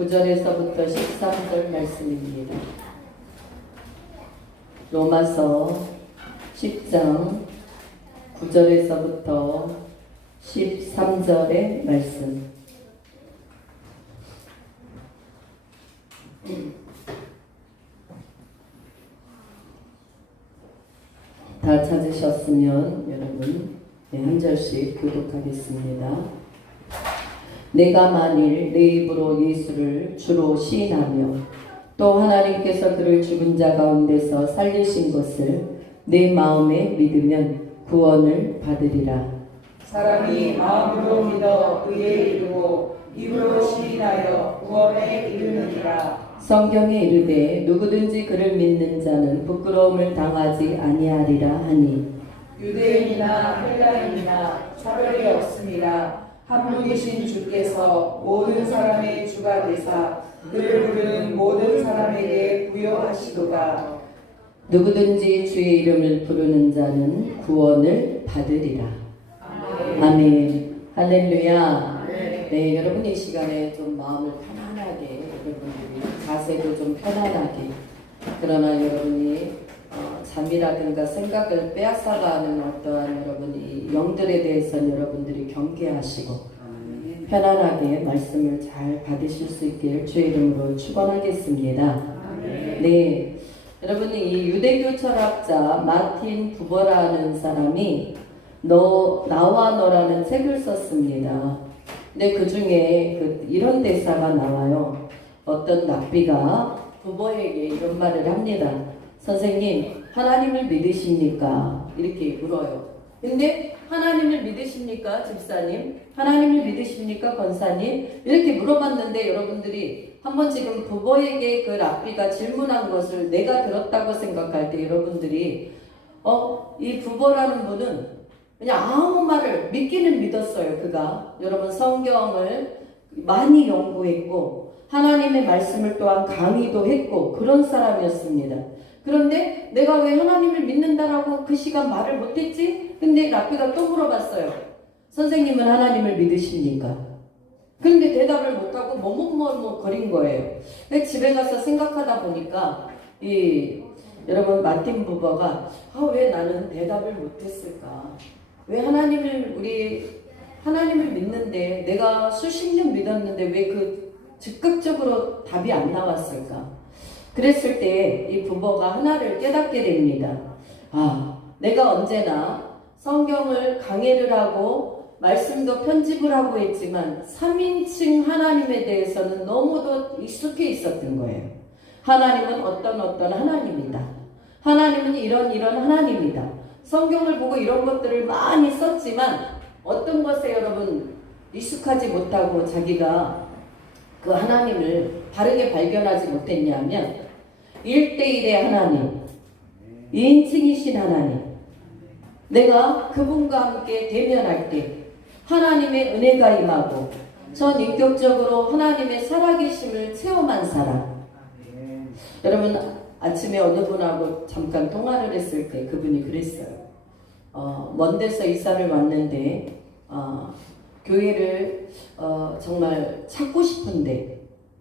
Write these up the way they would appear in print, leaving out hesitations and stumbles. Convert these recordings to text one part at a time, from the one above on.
9절에서부터 13절 말씀입니다. 로마서 10장 9절에서부터 13절의 말씀. 다 찾으셨으면 여러분 한 절씩 교독하겠습니다. 내가 만일 내 입으로 예수를 주로 시인하며 또 하나님께서 그를 죽은 자 가운데서 살리신 것을 내 마음에 믿으면 구원을 받으리라. 사람이 마음으로 믿어 의에 이르고 입으로 시인하여 구원에 이르느니라. 성경에 이르되 누구든지 그를 믿는 자는 부끄러움을 당하지 아니하리라 하니 유대인이나 헬라인이나 차별이 없습니다. 한 분이신 주께서 모든 사람의 주가 되사 그를 부르는 모든 사람에게 부여하시도다. 누구든지 주의 이름을 부르는 자는 구원을 받으리라. 아멘. 할렐루야. 네, 여러분 이 시간에 좀 마음을 편안하게, 여러분들이 자세도 좀 편안하게, 그러나 여러분이 잠이라든가 생각을 빼앗아가는 어떠한 여러분이 영들에 대해서는 여러분들이 경계하시고 편안하게 말씀을 잘 받으실 수 있길 주의 이름으로 축원하겠습니다. 네, 여러분이 이 유대교 철학자 마틴 부버라는 사람이 나와 너라는 책을 썼습니다. 근데 그 중에 이런 대사가 나와요. 어떤 랍비가 부버에게 이런 말을 합니다. 선생님, 하나님을 믿으십니까? 이렇게 물어요. 근데 하나님을 믿으십니까? 집사님? 하나님을 믿으십니까? 권사님? 이렇게 물어봤는데 여러분들이 한번 지금 부버에게 그 랍비가 질문한 것을 내가 들었다고 생각할 때 여러분들이 이 부버라는 분은 그냥 아무 말을 믿기는 믿었어요. 그가 여러분 성경을 많이 연구했고 하나님의 말씀을 또한 강의도 했고 그런 사람이었습니다. 그런데 내가 왜 하나님을 믿는다라고 그 시간 말을 못했지? 근데 랍비가 또 물어봤어요. 선생님은 하나님을 믿으십니까? 그런데 대답을 못하고 뭐뭐 거린 거예요. 근데 집에 가서 생각하다 보니까 여러분 마틴 부버가 왜 나는 대답을 못했을까? 왜 하나님을 믿는데 내가 수십 년 믿었는데 왜 즉각적으로 답이 안 나왔을까? 그랬을 때 이 부버가 하나를 깨닫게 됩니다. 내가 언제나 성경을 강해를 하고 말씀도 편집을 하고 했지만 3인칭 하나님에 대해서는 너무도 익숙해 있었던 거예요. 하나님은 어떤 하나님이다. 하나님은 이런 하나님이다. 성경을 보고 이런 것들을 많이 썼지만 어떤 것에 여러분 익숙하지 못하고 자기가 그 하나님을 바르게 발견하지 못했냐면 1대1의 하나님, 2인칭이신 하나님, 내가 그분과 함께 대면할 때 하나님의 은혜가 임하고 전 인격적으로 하나님의 살아계심을 체험한 사람. 여러분 아침에 어느 분하고 잠깐 통화를 했을 때 그분이 그랬어요. 먼 데서 이사를 왔는데 교회를 정말 찾고 싶은데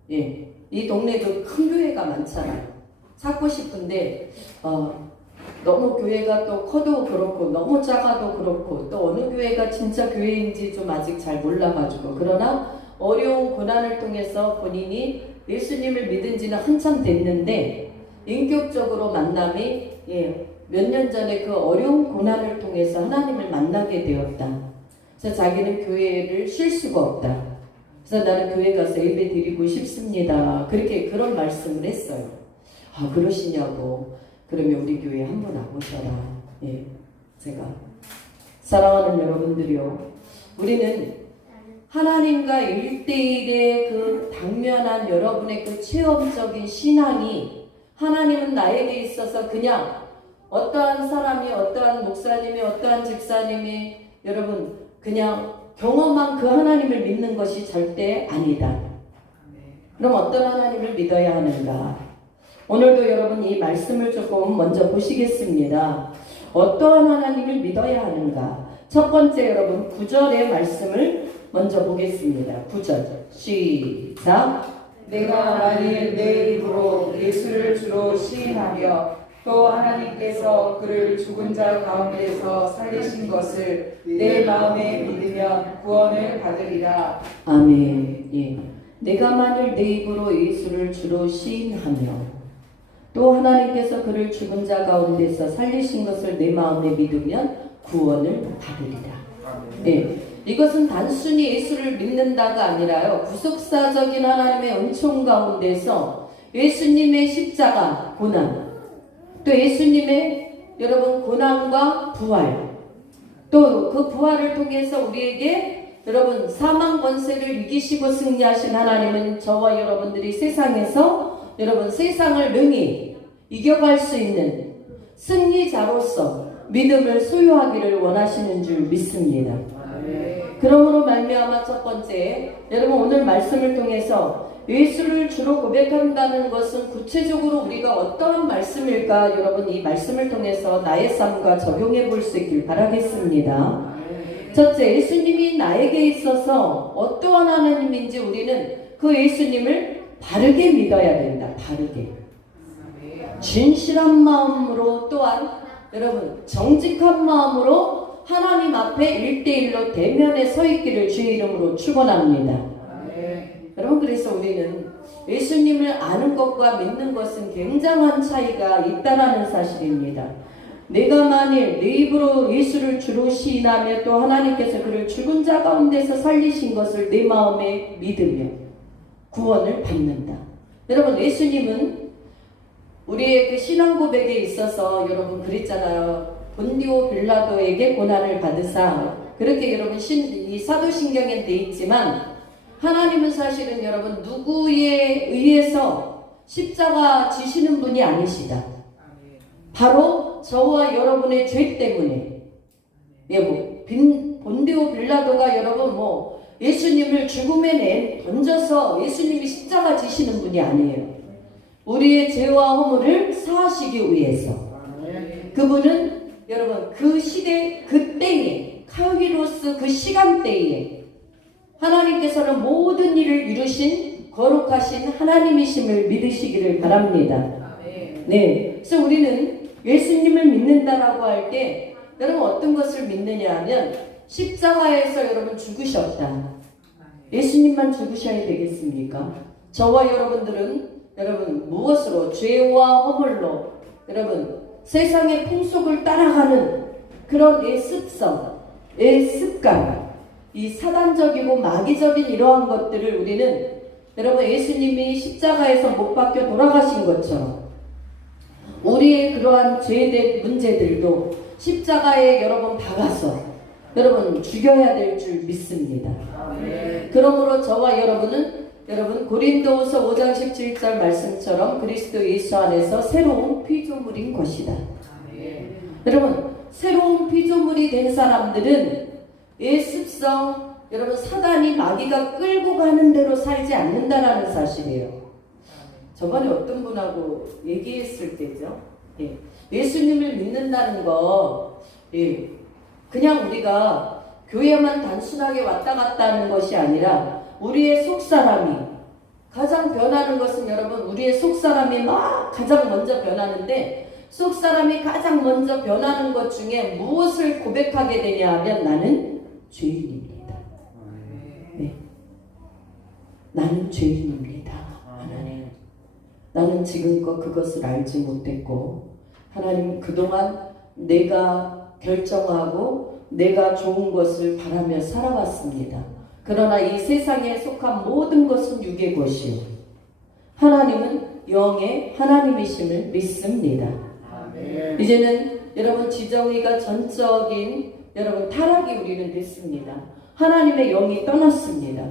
이 동네도 큰 교회가 많잖아요. 찾고 싶은데 너무 교회가 또 커도 그렇고 너무 작아도 그렇고 또 어느 교회가 진짜 교회인지 좀 아직 잘 몰라가지고 그러나 어려운 고난을 통해서 본인이 예수님을 믿은 지는 한참 됐는데 인격적으로 만남이 몇 년 전에 그 어려운 고난을 통해서 하나님을 만나게 되었다. 그래서 자기는 교회를 쉴 수가 없다. 그래서 나는 교회 가서 예배 드리고 싶습니다. 그런 말씀을 했어요. 그러시냐고. 그러면 우리 교회 한번 와보셔라. 제가 사랑하는 여러분들이요. 우리는 하나님과 1대1의 그 당면한 여러분의 그 체험적인 신앙이 하나님은 나에게 있어서 그냥 어떠한 사람이 어떠한 목사님이 어떠한 집사님이 여러분 그냥 경험한 그 하나님을 믿는 것이 절대 아니다. 그럼 어떤 하나님을 믿어야 하는가? 오늘도 여러분 이 말씀을 조금 먼저 보시겠습니다. 어떠한 하나님을 믿어야 하는가? 첫 번째 여러분 9절의 말씀을 먼저 보겠습니다. 9절 시작. 내가 만일 내 입으로 예수를 주로 시인하며 또 하나님께서 그를 죽은 자 가운데서 살리신 것을 내 마음에 믿으면 구원을 받으리라. 아멘. 예. 내가 만일 내 입으로 예수를 주로 시인하며 또 하나님께서 그를 죽은 자 가운데서 살리신 것을 내 마음에 믿으면 구원을 받으리라. 네, 이것은 단순히 예수를 믿는다가 아니라요, 구속사적인 하나님의 은총 가운데서 예수님의 십자가 고난, 또 예수님의 여러분 고난과 부활, 또 그 부활을 통해서 우리에게 여러분 사망 권세를 이기시고 승리하신 하나님은 저와 여러분들이 세상에서 여러분 세상을 능히 이겨갈 수 있는 승리자로서 믿음을 소유하기를 원하시는 줄 믿습니다. 그러므로 말미암아 첫 번째, 여러분 오늘 말씀을 통해서 예수를 주로 고백한다는 것은 구체적으로 우리가 어떠한 말씀일까, 여러분 이 말씀을 통해서 나의 삶과 적용해 볼 수 있길 바라겠습니다. 첫째, 예수님이 나에게 있어서 어떠한 하나님인지 우리는 그 예수님을 바르게 믿어야 된다. 바르게. 진실한 마음으로, 또한 여러분 정직한 마음으로 하나님 앞에 1대1로 대면에 서 있기를 주의 이름으로 축원합니다. 여러분, 그래서 우리는 예수님을 아는 것과 믿는 것은 굉장한 차이가 있다는 사실입니다. 내가 만일 내 입으로 예수를 주로 시인하며 또 하나님께서 그를 죽은 자 가운데서 살리신 것을 내 마음에 믿으며 구원을 받는다. 여러분, 예수님은 우리의 그 신앙 고백에 있어서 여러분 그랬잖아요. 본디오 빌라도에게 고난을 받으사, 그렇게 여러분 이 사도신경에 돼 있지만 하나님은 사실은 여러분 누구에 의해서 십자가 지시는 분이 아니시다. 바로 저와 여러분의 죄 때문에. 본디오 빌라도가 여러분 예수님을 죽음에 던져서 예수님이 십자가 지시는 분이 아니에요. 우리의 죄와 허물을 사하시기 위해서. 그분은 여러분 그 시대 그 때에, 카이로스 그 시간대에 하나님께서는 모든 일을 이루신 거룩하신 하나님이심을 믿으시기를 바랍니다. 네, 그래서 우리는 예수님을 믿는다라고 할 때 여러분 어떤 것을 믿느냐 하면 십자가에서 여러분 죽으셨다. 예수님만 죽으셔야 되겠습니까? 저와 여러분들은 여러분 무엇으로? 죄와 허물로 여러분 세상의 풍속을 따라가는 그런 습성, 습관, 이 사단적이고 마귀적인 이러한 것들을 우리는 여러분 예수님이 십자가에서 못 박혀 돌아가신 것처럼 우리의 그러한 죄의 문제들도 십자가에 여러분 박아서 여러분 죽여야 될 줄 믿습니다. 그러므로 저와 여러분은 여러분 고린도후서 5장 17절 말씀처럼 그리스도 예수 안에서 새로운 피조물인 것이다. 여러분 새로운 피조물이 된 사람들은 습성, 여러분 사단이 마귀가 끌고 가는 대로 살지 않는다라는 사실이에요. 저번에 어떤 분하고 얘기했을 때죠. 예수님을 믿는다는 거 그냥 우리가 교회만 단순하게 왔다 갔다 하는 것이 아니라 우리의 속사람이 가장 변하는 것은 여러분 우리의 속사람이 막 가장 먼저 변하는데, 속사람이 가장 먼저 변하는 것 중에 무엇을 고백하게 되냐 하면 나는 죄인입니다. 네. 나는 죄인입니다. 하나님, 나는 지금껏 그것을 알지 못했고 하나님 그동안 내가 결정하고 내가 좋은 것을 바라며 살아왔습니다. 그러나 이 세상에 속한 모든 것은 육의 것이요 하나님은 영의 하나님이심을 믿습니다. 아멘. 이제는 여러분 지정의가 전적인 여러분 타락이 우리는 됐습니다. 하나님의 영이 떠났습니다.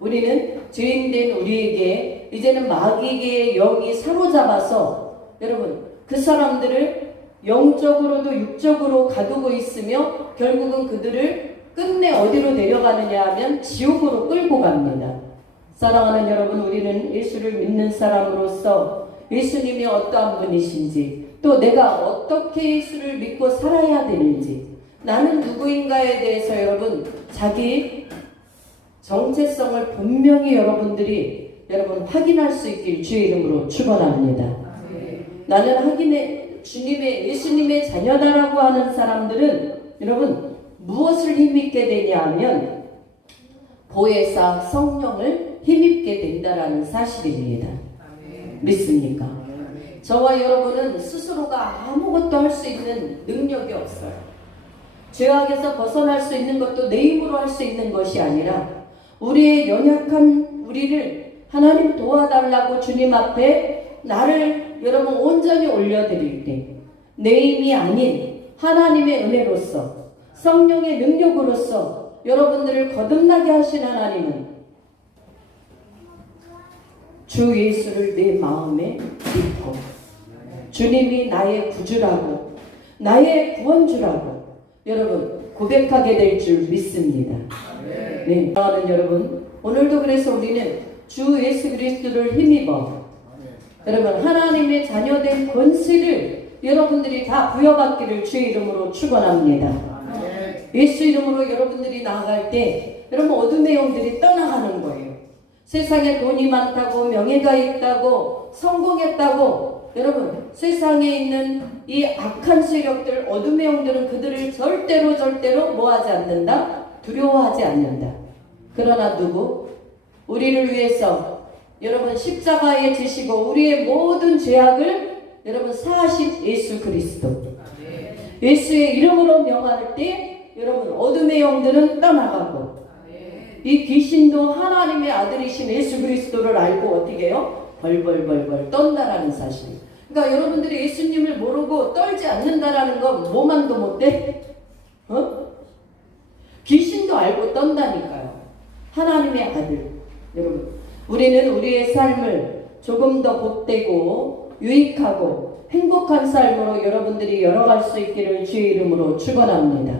우리는 죄인된 우리에게 이제는 마귀의 영이 사로잡아서 여러분 그 사람들을 영적으로도 육적으로 가두고 있으며 결국은 그들을 끝내 어디로 데려가느냐 하면 지옥으로 끌고 갑니다. 사랑하는 여러분, 우리는 예수를 믿는 사람으로서 예수님이 어떠한 분이신지, 또 내가 어떻게 예수를 믿고 살아야 되는지, 나는 누구인가에 대해서 여러분 자기 정체성을 분명히 여러분들이 여러분 확인할 수 있길 주의 이름으로 축원합니다. 나는 주님의 예수님의 자녀다라고 하는 사람들은 여러분 무엇을 힘입게 되냐 하면 보혜사 성령을 힘입게 된다라는 사실입니다. 믿습니까? 저와 여러분은 스스로가 아무것도 할 수 있는 능력이 없어요. 죄악에서 벗어날 수 있는 것도 내 힘으로 할 수 있는 것이 아니라 우리의 연약한 우리를 하나님 도와달라고 주님 앞에 나를 여러분 온전히 올려드릴 때 내 힘이 아닌 하나님의 은혜로서 성령의 능력으로서 여러분들을 거듭나게 하신 하나님은 주 예수를 내 마음에 믿고 주님이 나의 구주라고 나의 구원주라고 여러분 고백하게 될 줄 믿습니다. 네, 사랑하는 여러분, 오늘도 그래서 우리는 주 예수 그리스도를 힘입어 여러분 하나님의 자녀된 권세를 여러분들이 다 부여받기를 주의 이름으로 축원합니다. 예수 이름으로 여러분들이 나아갈 때 여러분 어둠의 영들이 떠나가는 거예요. 세상에 돈이 많다고 명예가 있다고 성공했다고 여러분 세상에 있는 이 악한 세력들 어둠의 영들은 그들을 절대로 뭐하지 않는다? 두려워하지 않는다. 그러나 누구? 우리를 위해서 여러분 십자가에 지시고 우리의 모든 죄악을 여러분 사하신 예수 그리스도 예수의 이름으로 명할 때 여러분 어둠의 영들은 떠나가고 이 귀신도 하나님의 아들이신 예수 그리스도를 알고 어떻게 해요? 벌벌 떤다라는 사실. 그러니까 여러분들이 예수님을 모르고 떨지 않는다라는 건 뭐만도 못해? 귀신도 알고 떤다니까요. 하나님의 아들. 여러분 우리는 우리의 삶을 조금 더 복되고 유익하고 행복한 삶으로 여러분들이 열어갈 수 있기를 주의 이름으로 축원합니다.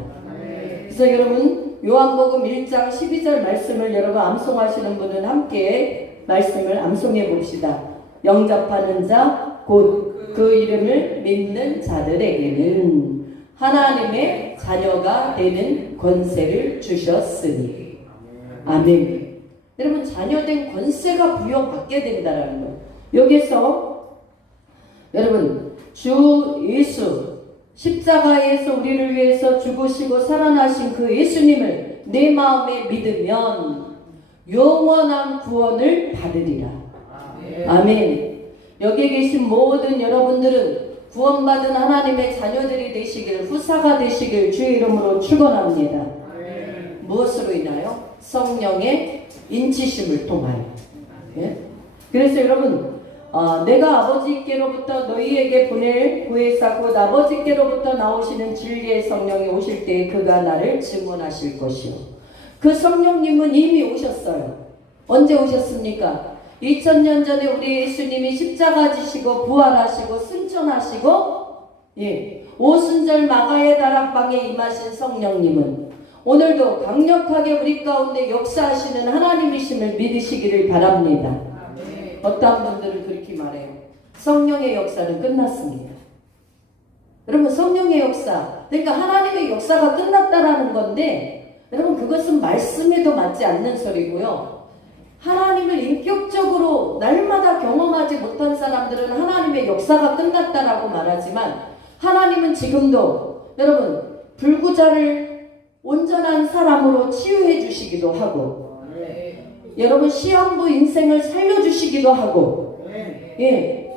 그래서 여러분 요한복음 1장 12절 말씀을 여러분 암송하시는 분은 함께 말씀을 암송해 봅시다. 영접하는 자 곧 그 이름을 믿는 자들에게는 하나님의 자녀가 되는 권세를 주셨으니. 아멘. 여러분 자녀된 권세가 부여받게 된다라는 거. 여기서 여러분 주 예수 십자가에서 우리를 위해서 죽으시고 살아나신 그 예수님을 내 마음에 믿으면 영원한 구원을 받으리라. 아멘. 여기 계신 모든 여러분들은 구원받은 하나님의 자녀들이 되시길 후사가 되시길 주의 이름으로 축원합니다. 무엇으로 인하여? 성령의 인치심을 통하여. 예? 그래서 여러분 내가 아버지께로부터 너희에게 보낼 보혜사 곧 아버지께로부터 나오시는 진리의 성령이 오실 때에 그가 나를 증언하실 것이요. 그 성령님은 이미 오셨어요. 언제 오셨습니까? 2000년 전에 우리 예수님이 십자가 지시고 부활하시고 승천하시고 오순절 마가의 다락방에 임하신 성령님은 오늘도 강력하게 우리 가운데 역사하시는 하나님이심을 믿으시기를 바랍니다. 어떤 분들은 그렇게 말해요. 성령의 역사는 끝났습니다. 여러분 성령의 역사 그러니까 하나님의 역사가 끝났다라는 건데 여러분 그것은 말씀에도 맞지 않는 소리고요. 하나님을 인격적으로 날마다 경험하지 못한 사람들은 하나님의 역사가 끝났다라고 말하지만 하나님은 지금도 여러분 불구자를 온전한 사람으로 치유해 주시기도 하고 여러분 시험부 인생을 살려주시기도 하고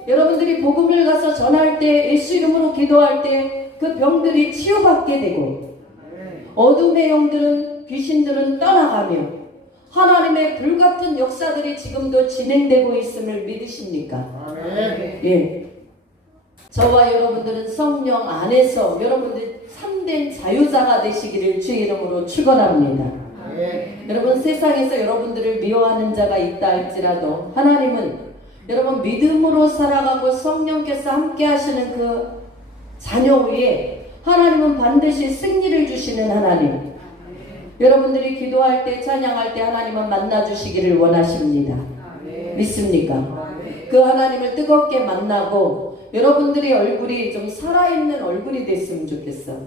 여러분들이 복음을 가서 전할 때 예수 이름으로 기도할 때 그 병들이 치유받게 되고 어둠의 영들은 귀신들은 떠나가며 하나님의 불같은 역사들이 지금도 진행되고 있음을 믿으십니까? 저와 여러분들은 성령 안에서 여러분들 참된 자유자가 되시기를 주의 이름으로 축원합니다. 여러분 세상에서 여러분들을 미워하는 자가 있다 할지라도 하나님은 여러분 믿음으로 살아가고 성령께서 함께 하시는 그 자녀 위에 하나님은 반드시 승리를 주시는 하나님. 여러분들이 기도할 때 찬양할 때 하나님은 만나주시기를 원하십니다. 믿습니까? 그 하나님을 뜨겁게 만나고 여러분들의 얼굴이 좀 살아있는 얼굴이 됐으면 좋겠어.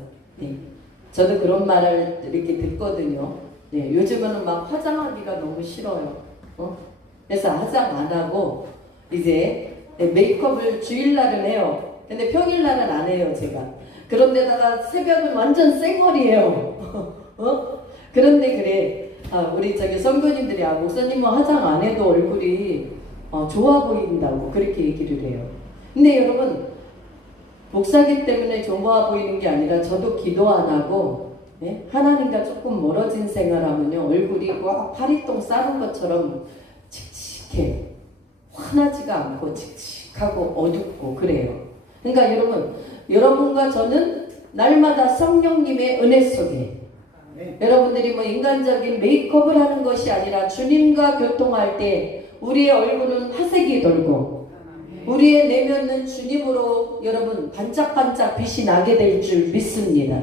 저도 그런 말을 이렇게 듣거든요. 요즘은 막 화장하기가 너무 싫어요. 그래서 화장 안 하고 이제 메이크업을 주일날은 해요. 근데 평일날은 안 해요, 제가. 그런데다가 새벽은 완전 쌩얼이에요. 그런데 그래. 우리 저기 성도님들이 목사님은 화장 안 해도 얼굴이 좋아 보인다고 그렇게 얘기를 해요. 근데 여러분, 목사기 때문에 좋아 보이는 게 아니라 저도 기도 안 하고 하나님과 조금 멀어진 생활하면요, 얼굴이 꽉 파리똥 싸는 것처럼 칙칙해. 환하지가 않고 칙칙하고 어둡고 그래요. 그러니까 여러분과 저는 날마다 성령님의 은혜 속에 여러분들이 뭐 인간적인 메이크업을 하는 것이 아니라 주님과 교통할 때 우리의 얼굴은 화색이 돌고 우리의 내면은 주님으로 여러분 반짝반짝 빛이 나게 될 줄 믿습니다.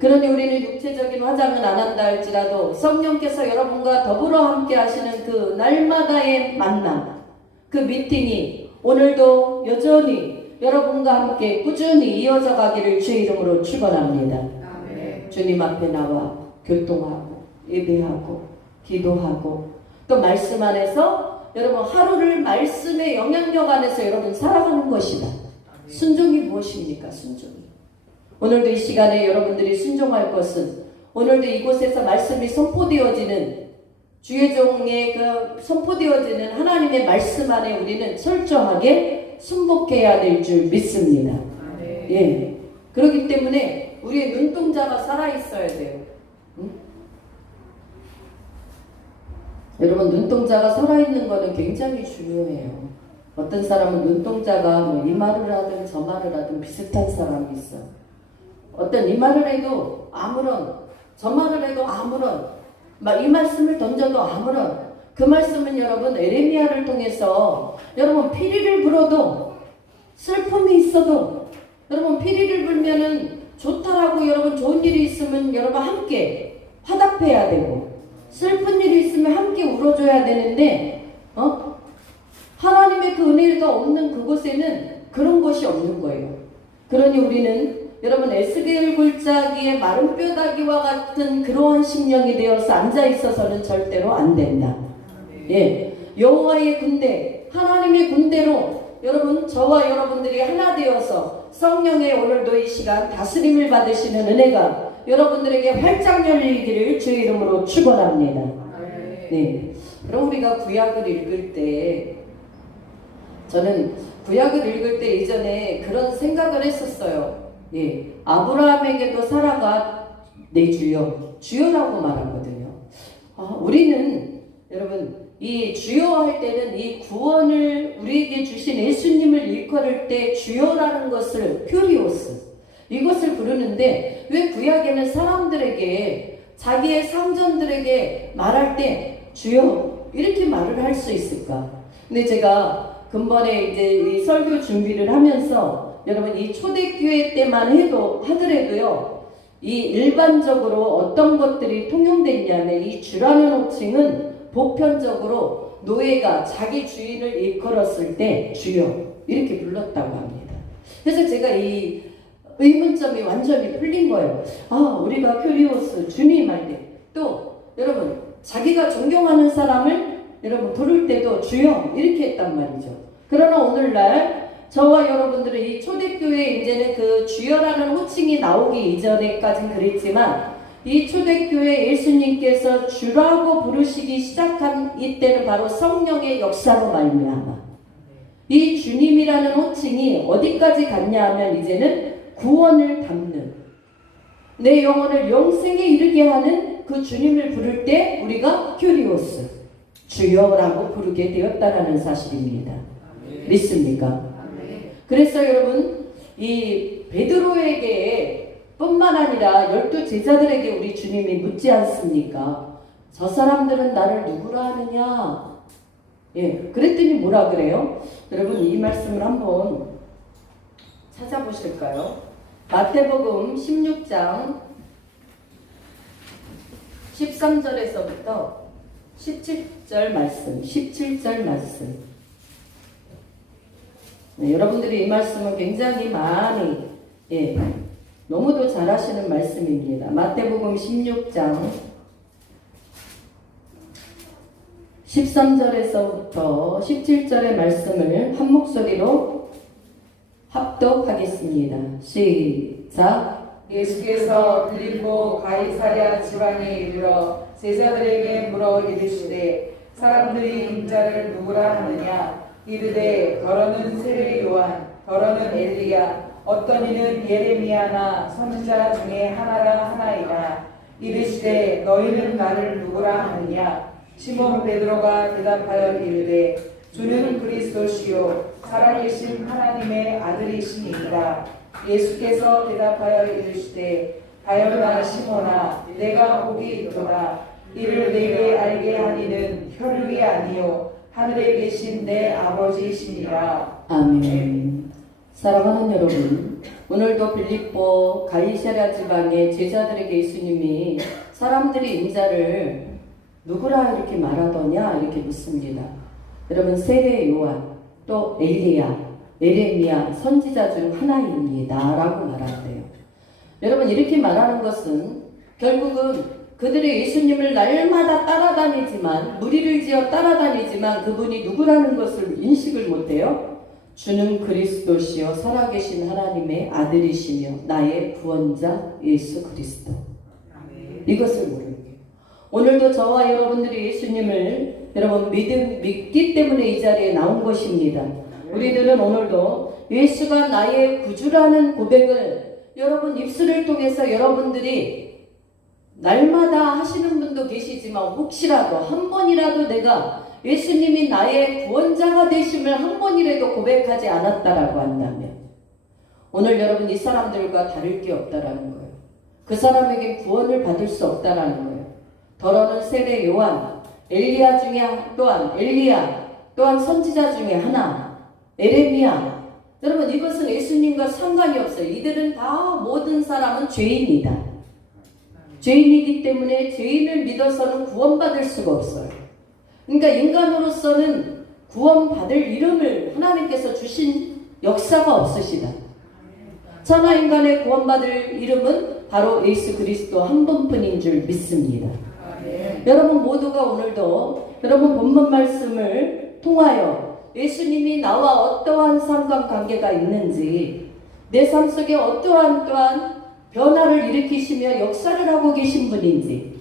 그러니 우리는 육체적인 화장은 안 한다 할지라도 성령께서 여러분과 더불어 함께 하시는 그 날마다의 만남, 그 미팅이 오늘도 여전히 여러분과 함께 꾸준히 이어져 가기를 주의 이름으로 축원합니다. 주님 앞에 나와 교통하고 예배하고 기도하고 또 말씀 안에서 여러분 하루를 말씀의 영향력 안에서 여러분 살아가는 것이다. 순종이 무엇입니까? 순종이. 오늘도 이 시간에 여러분들이 순종할 것은 오늘도 이곳에서 말씀이 선포되어지는 주의 종의 그 선포되어지는 하나님의 말씀 안에 우리는 철저하게 순복해야 될 줄 믿습니다. 예. 그렇기 때문에 우리의 눈동자가 살아있어야 돼요. 응? 여러분, 눈동자가 살아있는 거는 굉장히 중요해요. 어떤 사람은 눈동자가 뭐 이 말을 하든 저 말을 하든 비슷한 사람이 있어. 어떤 이 말을 해도 아무런, 저 말을 해도 아무런, 막 이 말씀을 던져도 아무런. 그 말씀은 여러분 에레미야를 통해서 여러분 피리를 불어도 슬픔이 있어도 여러분 피리를 불면은 좋다라고 여러분 좋은 일이 있으면 여러분 함께 화답해야 되고 슬픈 일이 있으면 함께 울어줘야 되는데 하나님의 그 은혜가 없는 그곳에는 그런 것이 없는 거예요. 그러니 우리는 여러분 에스겔 골짜기의 마른 뼈다귀와 같은 그러한 심령이 되어서 앉아 있어서는 절대로 안 된다. 예, 여호와의 군대, 하나님의 군대로 여러분 저와 여러분들이 하나 되어서 성령의 오늘도 이 시간 다스림을 받으시는 은혜가 여러분들에게 활짝 열리기를 주의 이름으로 축원합니다. 네, 그럼 우리가 구약을 읽을 때 저는 구약을 읽을 때 이전에 그런 생각을 했었어요. 예, 아브라함에게도 사라가 내 주여, 주여라고 말하거든요. 우리는 여러분 이 주여 할 때는 이 구원을 우리에게 주신 예수님을 일컬을 때 주여라는 것을 큐리오스 이것을 부르는데 왜 구약에는 사람들에게 자기의 상전들에게 말할 때 주여 이렇게 말을 할 수 있을까? 근데 제가 근본에 이제 이 설교 준비를 하면서 여러분 이 초대교회 때만 하더라도요 이 일반적으로 어떤 것들이 통용됐냐면 이 주라는 호칭은 보편적으로 노예가 자기 주인을 일컬었을 때 주여 이렇게 불렀다고 합니다. 그래서 제가 이 의문점이 완전히 풀린 거예요. 우리가 큐리오스 주님 할 때 또 여러분 자기가 존경하는 사람을 여러분 부를 때도 주여 이렇게 했단 말이죠. 그러나 오늘날 저와 여러분들은 이 초대교회 이제는 그 주여라는 호칭이 나오기 이전에까진 그랬지만 이 초대교회 예수님께서 주라고 부르시기 시작한 이때는 바로 성령의 역사로 말미암아 이 주님이라는 호칭이 어디까지 갔냐 하면 이제는 구원을 담는 내 영혼을 영생에 이르게 하는 그 주님을 부를 때 우리가 큐리오스 주여라고 부르게 되었다는 사실입니다. 믿습니까? 그래서 여러분 이 베드로에게 뿐만 아니라 12 제자들에게 우리 주님이 묻지 않습니까? 저 사람들은 나를 누구라 하느냐? 예, 그랬더니 뭐라 그래요? 여러분 이 말씀을 한번 찾아보실까요? 마태복음 16장 13절에서부터 17절 말씀, 17절 말씀. 네, 여러분들이 이 말씀은 굉장히 많이 너무도 잘하시는 말씀입니다. 마태복음 16장 13절에서부터 17절의 말씀을 한 목소리로 합독하겠습니다. 시작. 예수께서 빌립보 가이사랴 지방에 이르러 제자들에게 물어 이르시되 사람들이 인자를 누구라 하느냐 이르되 더러는 세례 요한 더러는 엘리야 어떤 이는 예레미야나 선지자 중에 하나라 하나이다. 이르시되 너희는 나를 누구라 하느냐 시몬 베드로가 대답하여 이르되 주는 그리스도시요 살아계신 하나님의 아들이시니이다. 예수께서 대답하여 이르시되 바요나 시몬아 내가 복이 있도다. 이를 내게 알게 하니는 혈육이 아니요 하늘에 계신 내 아버지이시니라. 아멘. 사랑하는 여러분, 오늘도 빌립보 가이사랴 지방의 제자들에게 예수님이 사람들이 인자를 누구라 이렇게 말하더냐 이렇게 묻습니다. 여러분, 세례 요한 또 엘리야 예레미야 선지자 중 하나입니다 라고 말한대요. 여러분, 이렇게 말하는 것은 결국은 그들이 예수님을 날마다 따라다니지만 무리를 지어 따라다니지만 그분이 누구라는 것을 인식을 못해요. 주는 그리스도시요 살아계신 하나님의 아들이시며 나의 구원자 예수 그리스도. 이것을 모르는 거예요. 오늘도 저와 여러분들이 예수님을 여러분 믿기 때문에 이 자리에 나온 것입니다. 우리들은 오늘도 예수가 나의 구주라는 고백을 여러분 입술을 통해서 여러분들이 날마다 하시는 분도 계시지만 혹시라도 한 번이라도 내가 예수님이 나의 구원자가 되심을 한 번이라도 고백하지 않았다라고 한다면 오늘 여러분 이 사람들과 다를 게 없다라는 거예요. 그 사람에게 구원을 받을 수 없다라는 거예요. 더러는 세례 요한, 엘리야 중에 또한 엘리야, 또한 선지자 중에 하나, 예레미야. 여러분 이것은 예수님과 상관이 없어요. 이들은 다 모든 사람은 죄인이다. 죄인이기 때문에 죄인을 믿어서는 구원받을 수가 없어요. 그러니까 인간으로서는 구원받을 이름을 하나님께서 주신 역사가 없으시다. 천하 인간의 구원받을 이름은 바로 예수 그리스도 한 분뿐인 줄 믿습니다. 여러분 모두가 오늘도 여러분 본문 말씀을 통하여 예수님이 나와 어떠한 상관관계가 있는지 내 삶 속에 어떠한 변화를 일으키시며 역사를 하고 계신 분인지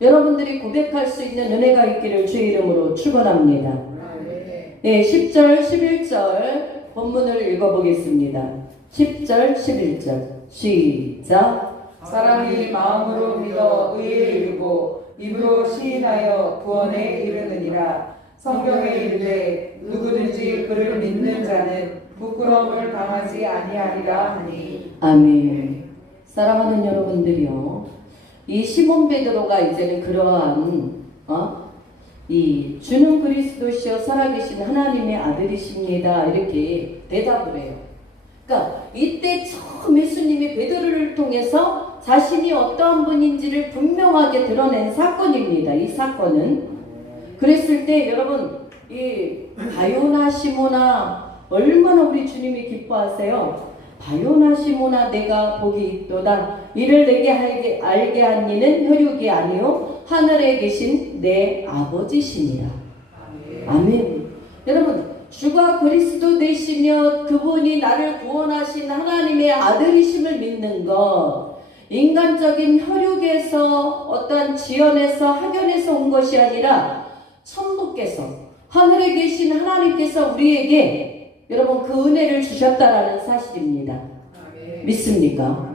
여러분들이 고백할 수 있는 은혜가 있기를 주의 이름으로 축원합니다. 네, 10절, 11절 본문을 읽어보겠습니다. 10절, 11절 시작. 사람이 마음으로 믿어 의에 이르고 입으로 시인하여 구원에 이르느니라. 성경에 이르되 누구든지 그를 믿는 자는 부끄러움을 당하지 아니하리라 하니. 아멘. 사랑하는 여러분들이요, 이 시몬 베드로가 이제는 그러한 이 주는 그리스도시여 살아계신 하나님의 아들이십니다 이렇게 대답을 해요. 그러니까 이때 처음 예수님이 베드로를 통해서 자신이 어떠한 분인지를 분명하게 드러낸 사건입니다. 이 사건은 그랬을 때 여러분 이 바요나 시모나 얼마나 우리 주님이 기뻐하세요. 바요나 시모나 내가 복이 있도다. 이를 내게 알게 한 이는 혈육이 아니요 하늘에 계신 내 아버지시니라. 아멘. 여러분 주가 그리스도 되시며 그분이 나를 구원하신 하나님의 아들이심을 믿는 것, 인간적인 혈육에서 어떠한 지연에서 학연에서 온 것이 아니라 천부께서 하늘에 계신 하나님께서 우리에게 여러분 그 은혜를 주셨다라는 사실입니다. 믿습니까?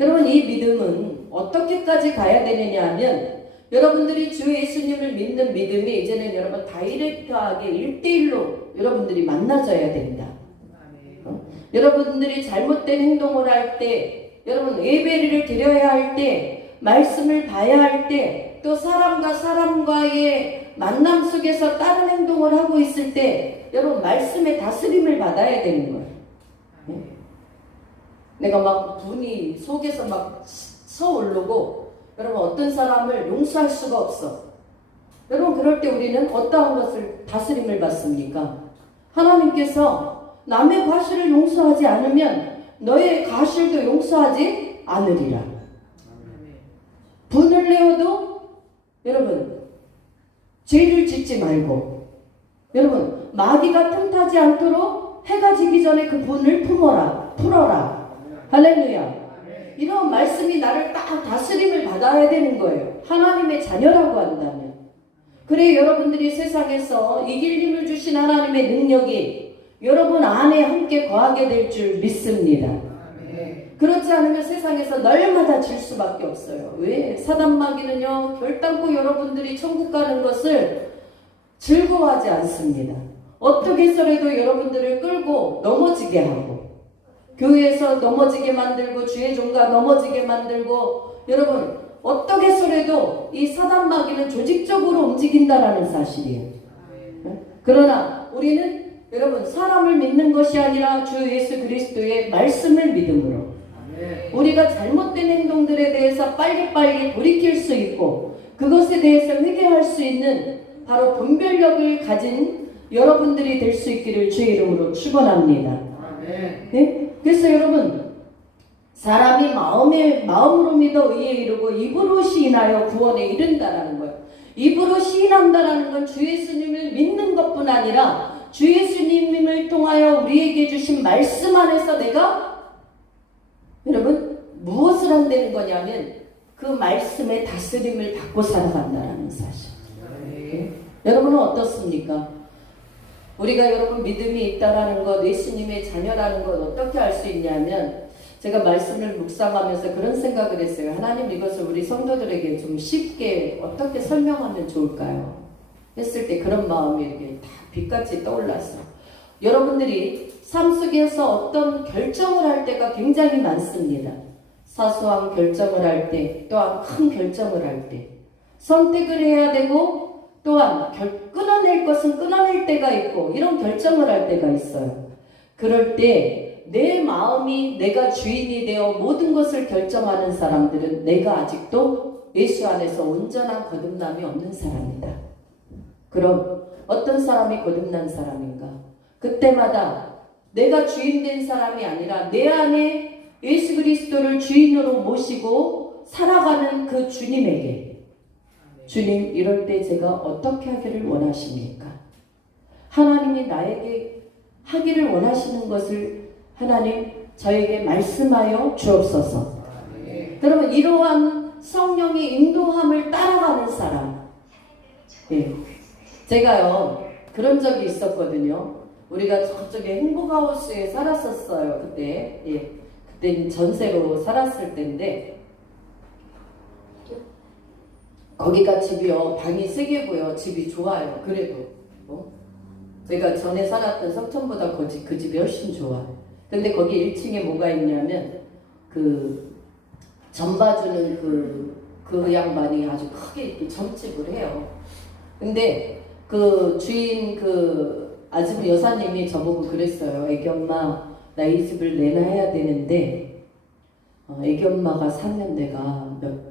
여러분 이 믿음은 어떻게까지 가야 되느냐 하면 여러분들이 주 예수님을 믿는 믿음이 이제는 여러분 다이렉트하게 1대1로 여러분들이 만나져야 된다. 여러분들이 잘못된 행동을 할 때, 여러분 예배를 드려야 할 때, 말씀을 봐야 할 때, 또 사람과 사람과의 만남 속에서 다른 행동을 하고 있을 때 여러분 말씀의 다스림을 받아야 되는 거예요. 내가 막 분이 속에서 막 서오르고 여러분 어떤 사람을 용서할 수가 없어. 여러분 그럴 때 우리는 어떠한 것을 다스림을 받습니까? 하나님께서 남의 과실을 용서하지 않으면 너의 과실도 용서하지 않으리라. 분을 내어도 여러분 죄를 짓지 말고 여러분 마귀가 틈타지 않도록 해가 지기 전에 그 분을 풀어라. 할렐루야. 이런 말씀이 나를 딱 다스림을 받아야 되는 거예요. 하나님의 자녀라고 한다면. 그래 여러분들이 세상에서 이길 힘을 주신 하나님의 능력이 여러분 안에 함께 거하게 될 줄 믿습니다. 그렇지 않으면 세상에서 날마다 질 수밖에 없어요. 왜? 사단마귀는요 결단코 여러분들이 천국 가는 것을 즐거워하지 않습니다. 어떻게 해서라도 여러분들을 끌고 넘어지게 하고 교회에서 넘어지게 만들고 주의 종가 넘어지게 만들고 여러분 어떻게 해서라도 이 사단마귀는 조직적으로 움직인다라는 사실이에요. 그러나 우리는 여러분 사람을 믿는 것이 아니라 주 예수 그리스도의 말씀을 믿음으로 우리가 잘못된 행동들에 대해서 빨리빨리 돌이킬 수 있고 그것에 대해서 회개할 수 있는 바로 분별력을 가진 여러분들이 될 수 있기를 주의 이름으로 축원합니다. 네? 그래서 여러분 사람이 마음으로 믿어 의에 이르고 입으로 시인하여 구원에 이른다라는 거예요. 입으로 시인한다라는 건 주 예수님을 믿는 것뿐 아니라 주 예수님을 통하여 우리에게 주신 말씀 안에서 내가 여러분 무엇을 한다는 거냐면 그 말씀의 다스림을 받고 살아간다는 사실. 네? 여러분은 어떻습니까? 우리가 여러분 믿음이 있다라는 것, 예수님의 자녀라는 것 어떻게 알 수 있냐면 제가 말씀을 묵상하면서 그런 생각을 했어요. 하나님 이것을 우리 성도들에게 좀 쉽게 어떻게 설명하면 좋을까요? 했을 때 그런 마음이 이렇게 다 빛같이 떠올랐어요. 여러분들이 삶 속에서 어떤 결정을 할 때가 굉장히 많습니다. 사소한 결정을 할 때, 또한 큰 결정을 할 때, 선택을 해야 되고, 또한 끊어낼 것은 끊어낼 때가 있고, 이런 결정을 할 때가 있어요. 그럴 때 내 마음이 내가 주인이 되어 모든 것을 결정하는 사람들은 내가 아직도 예수 안에서 온전한 거듭남이 없는 사람이다. 그럼 어떤 사람이 거듭난 사람인가? 그때마다 내가 주인된 사람이 아니라 내 안에 예수 그리스도를 주인으로 모시고 살아가는 그 주님에게 주님 이럴 때 제가 어떻게 하기를 원하십니까? 하나님이 나에게 하기를 원하시는 것을 하나님 저에게 말씀하여 주옵소서. 그러면 이러한 성령의 인도함을 따라가는 사람. 예. 제가요 그런 적이 있었거든요. 우리가 저쪽에 행복하우스에 살았었어요. 그때. 예. 그때 전세로 살았을 때인데 거기가 집이요 방이 3개고요. 집이 좋아요. 그래도 제가 전에 살았던 성촌보다 그 집이 훨씬 좋아요. 근데 거기 1층에 뭐가 있냐면 그 전봐주는 그 양반이 아주 크게 점집을 해요. 근데 그 주인 그 아줌마 여사님이 저보고 그랬어요. 애기 엄마 나 이 집을 내놔야 되는데 애기 엄마가 사면 내가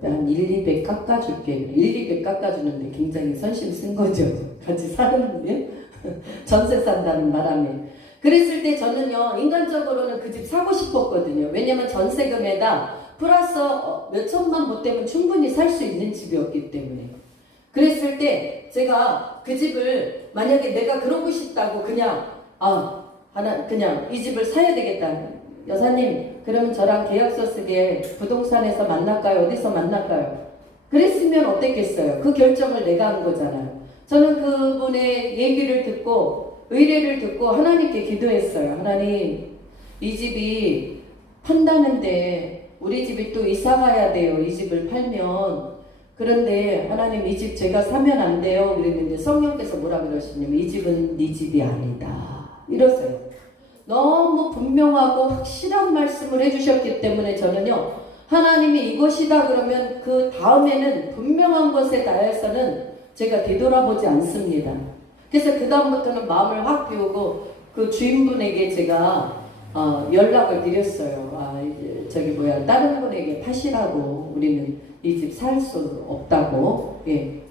한 1, 200 깎아줄게. 1, 200 깎아주는데 굉장히 선심 쓴 거죠. 같이 사는데 전세 산다는 바람에. 그랬을 때 저는요 인간적으로는 그 집 사고 싶었거든요. 왜냐면 전세금에다 플러스 몇 천만 보태면 충분히 살 수 있는 집이었기 때문에. 그랬을 때 제가 그 집을 만약에 내가 그러고 싶다고 그냥 그냥 이 집을 사야 되겠다. 여사님 그럼 저랑 계약서 쓰게 부동산에서 만날까요? 어디서 만날까요? 그랬으면 어땠겠어요? 그 결정을 내가 한 거잖아요. 저는 그분의 얘기를 듣고 의뢰를 듣고 하나님께 기도했어요. 하나님 이 집이 판다는데 우리 집이 또 이사 가야 돼요. 이 집을 팔면. 그런데 하나님 이 집 제가 사면 안 돼요. 그랬는데 성령께서 뭐라 그러시냐면 이 집은 네 집이 아니다. 이러세요. 너무 분명하고 확실한 말씀을 해주셨기 때문에 저는요 하나님이 이것이다 그러면 그 다음에는 분명한 것에 대해서는 제가 되돌아보지 않습니다. 그래서 그 다음부터는 마음을 확 비우고 그 주인분에게 제가 연락을 드렸어요. 다른 분에게 파시라고 우리는 이 집 살 수 없다고. 예.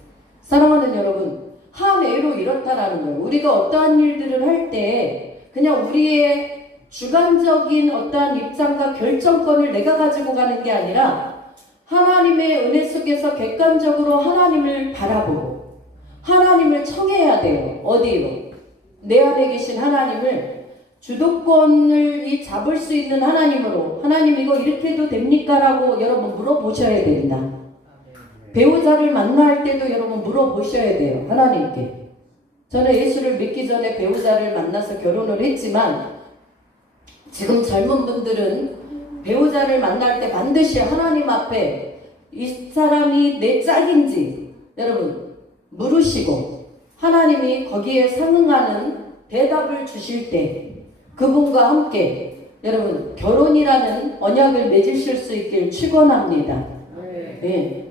사랑하는 여러분, 한애로 이렇다라는 거예요. 우리가 어떠한 일들을 할 때 그냥 우리의 주관적인 어떠한 입장과 결정권을 내가 가지고 가는 게 아니라 하나님의 은혜 속에서 객관적으로 하나님을 바라보고 하나님을 청해야 돼요. 어디로? 내 안에 계신 하나님을 주도권을 잡을 수 있는 하나님으로, 하나님 이거 이렇게 해도 됩니까? 라고 여러분 물어보셔야 됩니다. 배우자를 만날 때도 여러분 물어보셔야 돼요. 하나님께. 저는 예수를 믿기 전에 배우자를 만나서 결혼을 했지만 지금 젊은 분들은 배우자를 만날 때 반드시 하나님 앞에 이 사람이 내 짝인지 여러분 물으시고 하나님이 거기에 상응하는 대답을 주실 때 그분과 함께 여러분 결혼이라는 언약을 맺으실 수 있길 축원합니다. 네.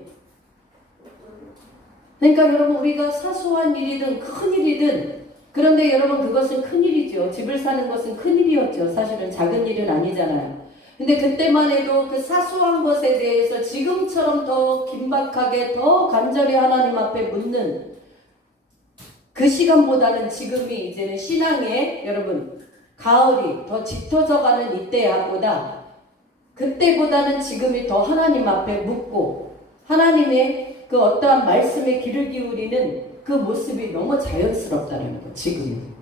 그러니까 여러분 우리가 사소한 일이든 큰 일이든 그런데 여러분 그것은 큰 일이죠. 집을 사는 것은 큰 일이었죠. 사실은 작은 일은 아니잖아요. 근데 그때만 해도 그 사소한 것에 대해서 지금처럼 더 긴박하게 더 간절히 하나님 앞에 묻는 그 시간보다는 지금이 이제는 신앙의 여러분 가을이 더 짙어져 가는 이때보다 그때보다는 지금이 더 하나님 앞에 묻고 하나님의 그 어떠한 말씀에 귀를 기울이는 그 모습이 너무 자연스럽다는 거 지금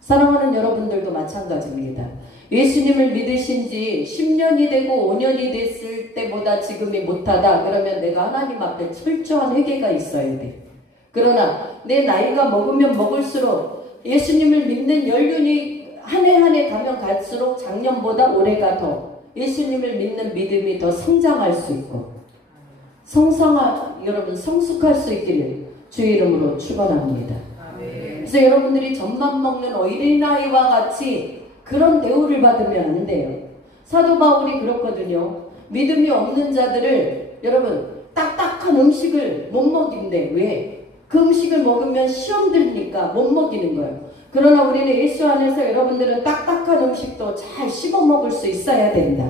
사랑하는 여러분들도 마찬가지입니다. 예수님을 믿으신 지 10년이 되고 5년이 됐을 때보다 지금이 못하다 그러면 내가 하나님 앞에 철저한 회개가 있어야 돼. 그러나 내 나이가 먹으면 먹을수록 예수님을 믿는 연륜이 한 해 한 해 가면 갈수록 작년보다 올해가 더 예수님을 믿는 믿음이 더 성장할 수 있고 여러분 성숙할 수 있기를 주의 이름으로 축원합니다. 그래서 여러분들이 젖만 먹는 어린아이와 같이 그런 대우를 받으면 안 돼요. 사도 바울이 그렇거든요. 믿음이 없는 자들을 여러분 딱딱한 음식을 못 먹인대. 왜? 그 음식을 먹으면 시험 들니까 못 먹이는 거예요. 그러나 우리는 예수 안에서 여러분들은 딱딱한 음식도 잘 씹어 먹을 수 있어야 된다.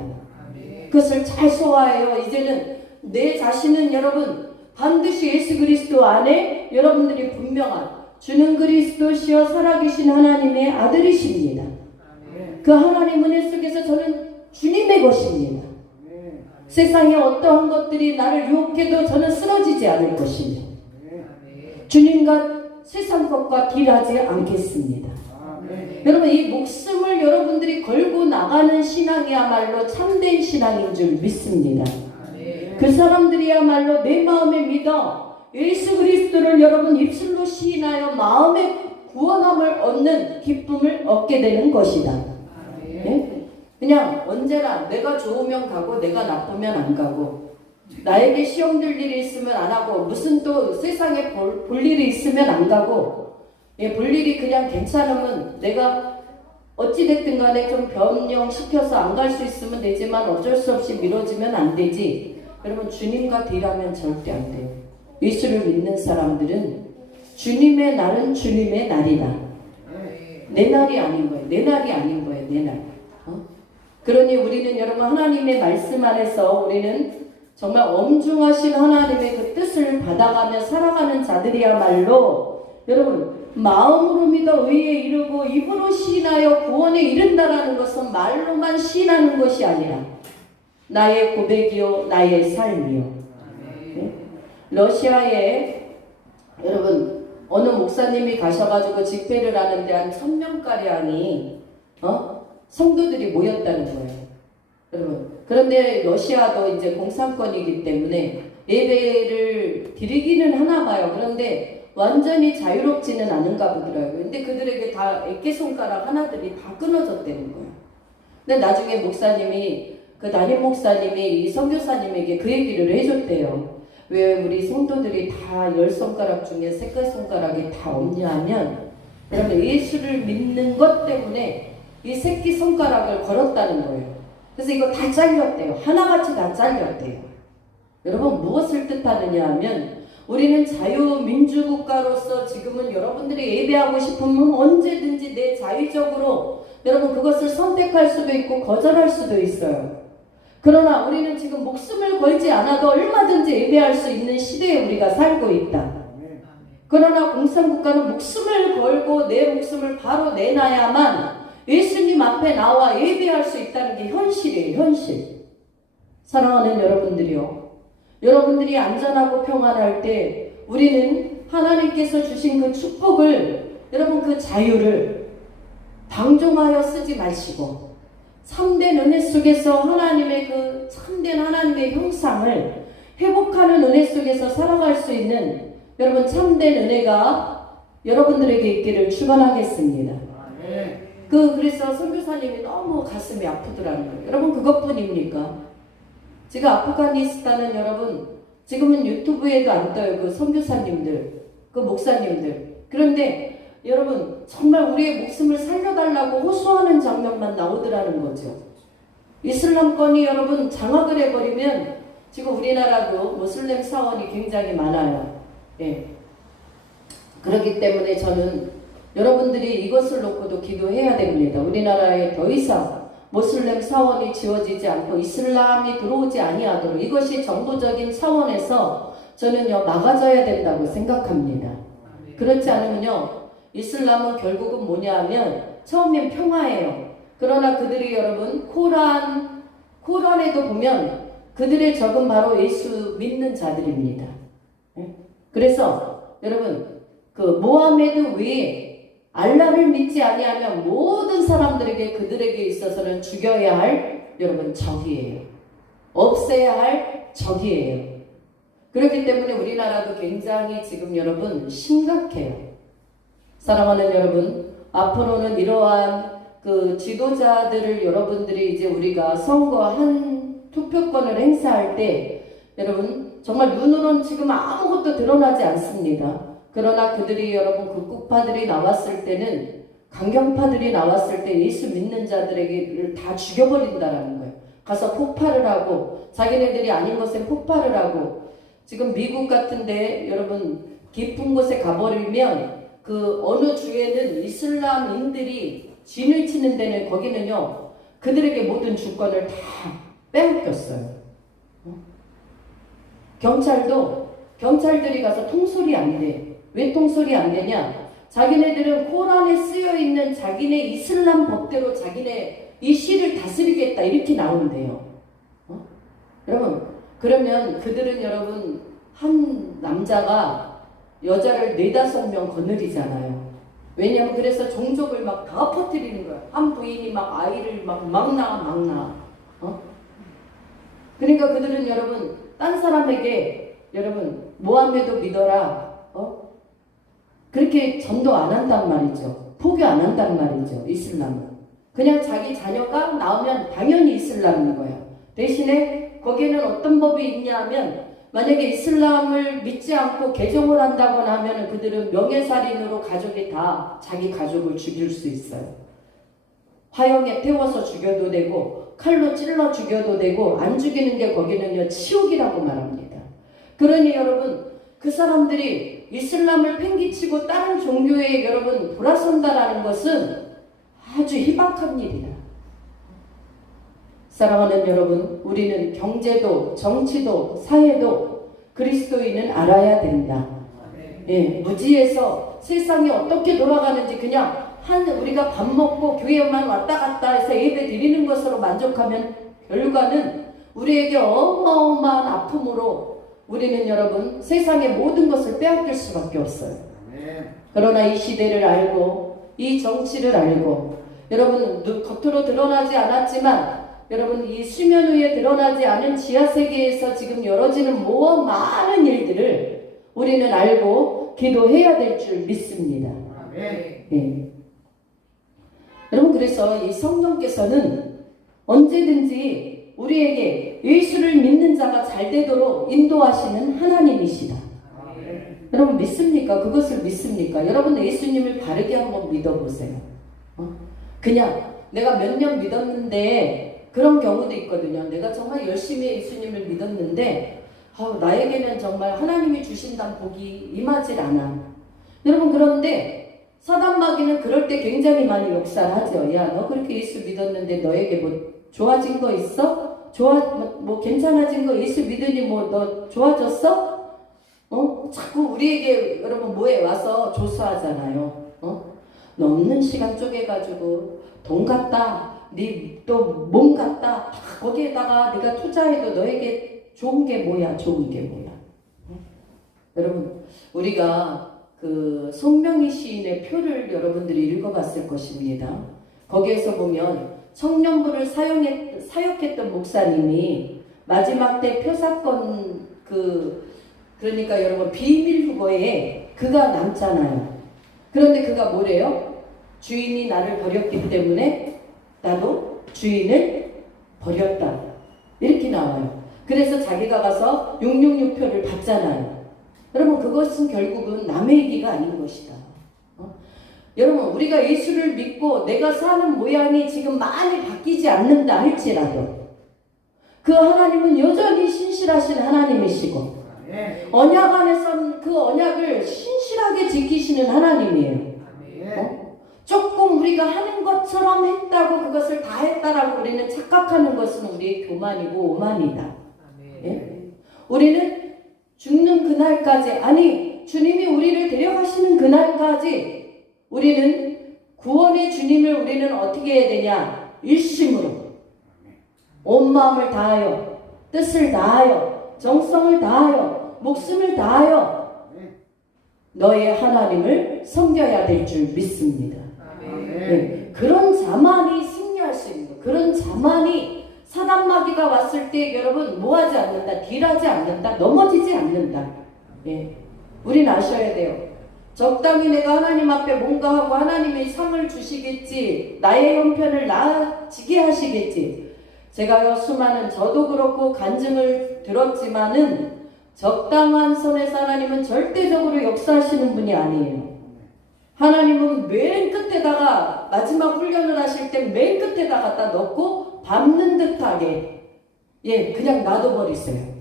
그것을 잘 소화해요. 이제는 내 자신은 여러분 반드시 예수 그리스도 안에 여러분들이 분명한 주는 그리스도시여 살아계신 하나님의 아들이십니다. 그 하나님 은혜 속에서 저는 주님의 것입니다. 세상에 어떠한 것들이 나를 유혹해도 저는 쓰러지지 않을 것입니다. 주님과 세상 것과 딜하지 않겠습니다. 여러분 이 목숨을 여러분들이 걸고 나가는 신앙이야말로 참된 신앙인 줄 믿습니다. 그 사람들이야말로 내 마음에 믿어 예수 그리스도를 여러분 입술로 시인하여 마음의 구원함을 얻는 기쁨을 얻게 되는 것이다. 네? 그냥 언제나 내가 좋으면 가고 내가 나쁘면 안 가고 나에게 시험 들 일이 있으면 안 하고 무슨 또 세상에 볼 일이 있으면 안 가고 볼 일이 그냥 괜찮으면 내가 어찌됐든 간에 좀 변형시켜서 안 갈 수 있으면 되지만 어쩔 수 없이 미뤄지면 안 되지. 여러분 주님과 딜하면 절대 안 돼요. 예수를 믿는 사람들은 주님의 날은 주님의 날이다. 내 날이 아닌 거예요. 내 날이 아닌 거예요. 내 날. 그러니 우리는 여러분 하나님의 말씀 안에서 우리는 정말 엄중하신 하나님의 그 뜻을 받아가며 살아가는 자들이야말로 여러분 마음으로 믿어 의에 이르고 입으로 시인하여 구원에 이른다라는 것은 말로만 시인하는 것이 아니라 나의 고백이요 나의 삶이요. 네? 러시아에 여러분 어느 목사님이 가셔가지고 집회를 하는데 한 1000명가량이 성도들이 모였다는 거예요. 여러분 그런데 러시아도 이제 공산권이기 때문에 예배를 드리기는 하나 봐요. 그런데 완전히 자유롭지는 않은가 보더라고요. 근데 그들에게 다 애깨손가락 하나들이 다 끊어졌다는 거예요. 근데 나중에 목사님이 그 담임 목사님이 이 선교사님에게 그 얘기를 해줬대요. 왜 우리 성도들이 다 10손가락 중에 3손가락이 다 없냐 하면 여러분 예수를 믿는 것 때문에 이 새끼손가락을 걸었다는 거예요. 그래서 이거 다 잘렸대요. 하나같이 다 잘렸대요. 여러분 무엇을 뜻하느냐 하면 우리는 자유민주국가로서 지금은 여러분들이 예배하고 싶으면 언제든지 내 자유적으로 여러분 그것을 선택할 수도 있고 거절할 수도 있어요. 그러나 우리는 지금 목숨을 걸지 않아도 얼마든지 예배할 수 있는 시대에 우리가 살고 있다. 그러나 공산국가는 목숨을 걸고 내 목숨을 바로 내놔야만 예수님 앞에 나와 예배할 수 있다는 게 현실이에요. 현실. 사랑하는 여러분들이요. 여러분들이 안전하고 평안할 때 우리는 하나님께서 주신 그 축복을, 여러분 그 자유를 방종하여 쓰지 마시고 참된 은혜 속에서 하나님의 그 참된 하나님의 형상을 회복하는 은혜 속에서 살아갈 수 있는 여러분 참된 은혜가 여러분들에게 있기를 축원하겠습니다. 그래서 선교사님이 너무 가슴이 아프더라는 거예요. 여러분 그것뿐입니까? 지금 아프가니스탄은 여러분 지금은 유튜브에도 안 떠요. 그 선교사님들, 그 목사님들. 그런데 여러분 정말 우리의 목숨을 살려달라고 호소하는 장면만 나오더라는 거죠. 이슬람권이 여러분 장악을 해버리면 지금 우리나라도 모슬렘 사원이 굉장히 많아요. 예. 그렇기 때문에 저는 여러분들이 이것을 놓고도 기도해야 됩니다. 우리나라에 더 이상 모슬렘 사원이 지어지지 않고 이슬람이 들어오지 아니하도록 이것이 정부적인 차원에서 저는요 막아져야 된다고 생각합니다. 그렇지 않으면요 이슬람은 결국은 뭐냐 하면 처음엔 평화예요. 그러나 그들이 여러분 코란에도 보면 그들의 적은 바로 예수 믿는 자들입니다. 그래서 여러분 그 모하메드 외에 알라를 믿지 아니하면 모든 사람들에게 그들에게 있어서는 죽여야 할 여러분 적이에요. 없애야 할 적이에요. 그렇기 때문에 우리나라도 굉장히 지금 여러분 심각해요. 사랑하는 여러분, 앞으로는 이러한 그 지도자들을 여러분들이 이제 우리가 선거한 투표권을 행사할 때 여러분 정말 눈으로는 지금 아무것도 드러나지 않습니다. 그러나 그들이 여러분 극국파들이 나왔을 때는 강경파들이 나왔을 때 예수 믿는 자들에게 다 죽여버린다라는 거예요. 가서 폭발을 하고 자기네들이 아닌 것에 폭발을 하고 지금 미국 같은데 여러분 깊은 곳에 가버리면 그 어느 주에는 이슬람인들이 진을 치는 데는 거기는요 그들에게 모든 주권을 다 빼앗겼어요. 경찰들이 가서 통솔이 안 돼. 왜 통솔이 안 되냐? 자기네들은 코란에 쓰여 있는 자기네 이슬람 법대로 자기네 이 시를 다스리겠다 이렇게 나온대요. 여러분 그러면 그들은 여러분 한 남자가 여자를 4-5명 거느리잖아요. 왜냐면 그래서 종족을 막 다 퍼뜨리는 거야. 한 부인이 막 아이를 막 낳아. 그러니까 그들은 여러분 딴 사람에게 여러분 모하메도 믿어라. 그렇게 전도 안 한단 말이죠. 포기 안 한단 말이죠. 이슬람은. 그냥 자기 자녀가 나오면 당연히 이슬람인 거예요. 대신에 거기에는 어떤 법이 있냐 하면 만약에 이슬람을 믿지 않고 개종을 한다거나 하면 그들은 명예살인으로 가족이 다 자기 가족을 죽일 수 있어요. 화형에 태워서 죽여도 되고 칼로 찔러 죽여도 되고 안 죽이는 게 거기는요 치욕이라고 말합니다. 그러니 여러분 그 사람들이 이슬람을 팽개치고 다른 종교에 여러분 돌아선다라는 것은 아주 희박한 일이다. 사랑하는 여러분, 우리는 경제도 정치도 사회도 그리스도인은 알아야 된다. 예, 무지에서 세상이 어떻게 돌아가는지 그냥 우리가 밥 먹고 교회만 왔다 갔다 해서 예배 드리는 것으로 만족하면 결과는 우리에게 어마어마한 아픔으로 우리는 여러분 세상의 모든 것을 빼앗길 수밖에 없어요. 그러나 이 시대를 알고 이 정치를 알고 여러분 겉으로 드러나지 않았지만 여러분 이 수면 위에 드러나지 않은 지하세계에서 지금 열어지는 많은 일들을 우리는 알고 기도해야 될 줄 믿습니다. 네. 여러분 그래서 이 성령께서는 언제든지 우리에게 예수를 믿는 자가 잘 되도록 인도하시는 하나님이시다. 여러분 믿습니까? 그것을 믿습니까? 여러분 예수님을 바르게 한번 믿어보세요. 그냥 내가 몇 년 믿었는데 그런 경우도 있거든요. 내가 정말 열심히 예수님을 믿었는데 나에게는 정말 하나님이 주신다는 복이 임하질 않아. 여러분 그런데 사단마귀는 그럴 때 굉장히 많이 역사를 하죠. 야, 너 그렇게 예수 믿었는데 너에게 뭐 좋아진 거 있어? 뭐 괜찮아진 거 예수 믿으니 뭐 너 좋아졌어? 자꾸 우리에게 여러분 뭐에 와서 조수하잖아요. 너 없는 시간 쪼개가지고 돈 갖다 네 또 몸 갖다 거기에다가 네가 투자해도 너에게 좋은 게 뭐야? 좋은 게 뭐야? 여러분 우리가 그 손명희 시인의 표를 여러분들이 읽어봤을 것입니다. 거기에서 보면 청년부를 사역했던 목사님이 마지막 때 표사건 그러니까 여러분 비밀 후보에 그가 남잖아요. 그런데 그가 뭐래요? 주인이 나를 버렸기 때문에 나도 주인을 버렸다. 이렇게 나와요. 그래서 자기가 가서 666표를 받잖아요. 여러분 그것은 결국은 남의 얘기가 아닌 것이다. 여러분 우리가 예수를 믿고 내가 사는 모양이 지금 많이 바뀌지 않는다 할지라도 그 하나님은 여전히 신실하신 하나님이시고 언약 안에서는 그 언약을 신실하게 지키시는 하나님이에요. 조금 우리가 하는 것처럼 했다고 그것을 다 했다라고 우리는 착각하는 것은 우리의 교만이고 오만이다. 예? 우리는 죽는 그날까지, 아니 주님이 우리를 데려가시는 그날까지 우리는 구원의 주님을 우리는 어떻게 해야 되냐? 일심으로 온 마음을 다하여 뜻을 다하여 정성을 다하여 목숨을 다하여 너의 하나님을 섬겨야 될 줄 믿습니다. 네, 그런 자만이 승리할 수 있는 거. 그런 자만이 사단마귀가 왔을 때 여러분 뭐하지 않는다, 딜하지 않는다, 넘어지지 않는다. 예, 우린 아셔야 돼요. 적당히 내가 하나님 앞에 뭔가 하고 하나님이 상을 주시겠지, 나의 형편을 나아지게 하시겠지. 제가요 수많은 저도 그렇고 간증을 들었지만은 적당한 선에서 하나님은 절대적으로 역사하시는 분이 아니에요. 하나님은 맨 끝에다가 마지막 훈련을 하실 때 맨 끝에다 갖다 넣고 밟는 듯하게 그냥 놔둬버리세요.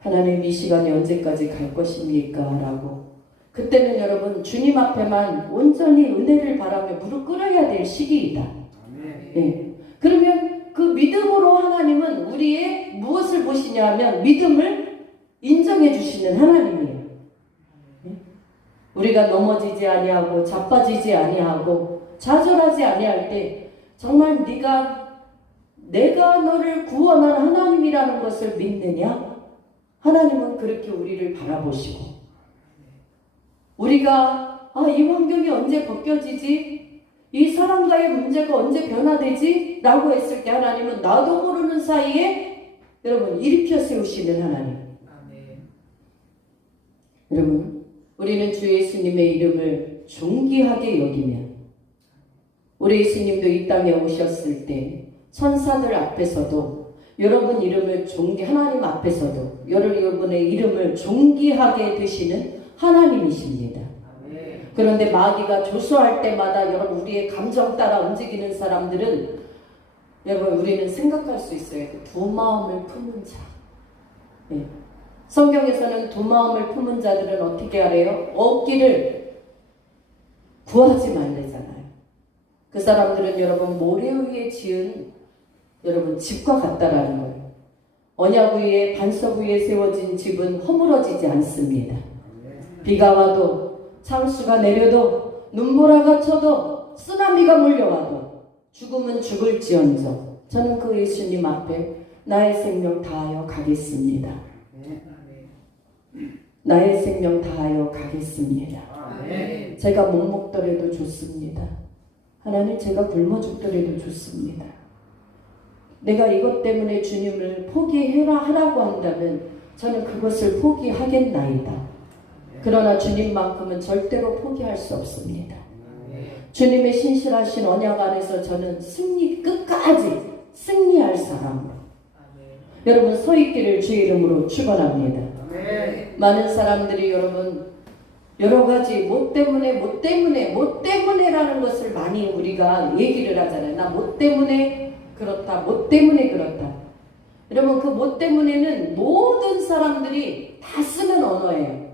하나님 이 시간이 언제까지 갈 것입니까? 라고 그때는 여러분 주님 앞에만 온전히 은혜를 바라며 무릎 꿇어야 될 시기이다. 그러면 그 믿음으로 하나님은 우리의 무엇을 보시냐 하면 믿음을 인정해 주시는 하나님이에요. 우리가 넘어지지 아니하고 자빠지지 아니하고 좌절하지 아니할 때 정말 내가 너를 구원한 하나님이라는 것을 믿느냐? 하나님은 그렇게 우리를 바라보시고 우리가 이 환경이 언제 벗겨지지? 이 사람과의 문제가 언제 변화되지? 라고 했을 때 하나님은 나도 모르는 사이에 여러분 일으켜 세우시는 하나님. 여러분 우리는 주 예수님의 이름을 존귀하게 여기면 우리 예수님도 이 땅에 오셨을 때 천사들 앞에서도 여러분 이름을 하나님 앞에서도 여러분의 이름을 존귀하게 드시는 하나님이십니다. 그런데 마귀가 조소할 때마다 여러분 우리의 감정 따라 움직이는 사람들은 여러분 우리는 생각할 수 있어요. 두 마음을 품은 자. 성경에서는 두 마음을 품은 자들은 어떻게 하래요? 얻기를 구하지 말래잖아요. 그 사람들은 여러분 모래 위에 지은 여러분 집과 같다라는 거예요. 언약 위에 반석 위에 세워진 집은 허물어지지 않습니다. 비가 와도 창수가 내려도 눈보라가 쳐도 쓰나미가 몰려와도 죽음은 죽을지언정 저는 그 예수님 앞에 나의 생명 다하여 가겠습니다. 나의 생명 다하여 가겠습니다. 제가 못 먹더라도 좋습니다. 하나님 제가 굶어 죽더라도 좋습니다. 내가 이것 때문에 주님을 하라고 한다면 저는 그것을 포기하겠나이다. 그러나 주님만큼은 절대로 포기할 수 없습니다. 주님의 신실하신 언약 안에서 저는 끝까지 승리할 사람. 여러분 서 있기를 주의 이름으로 축원합니다. 많은 사람들이 여러분 여러 가지 뭐 때문에라는 것을 많이 우리가 얘기를 하잖아요. 나 뭐 때문에 그렇다, 뭐 때문에 그렇다. 여러분 그 뭐 때문에는 모든 사람들이 다 쓰는 언어예요.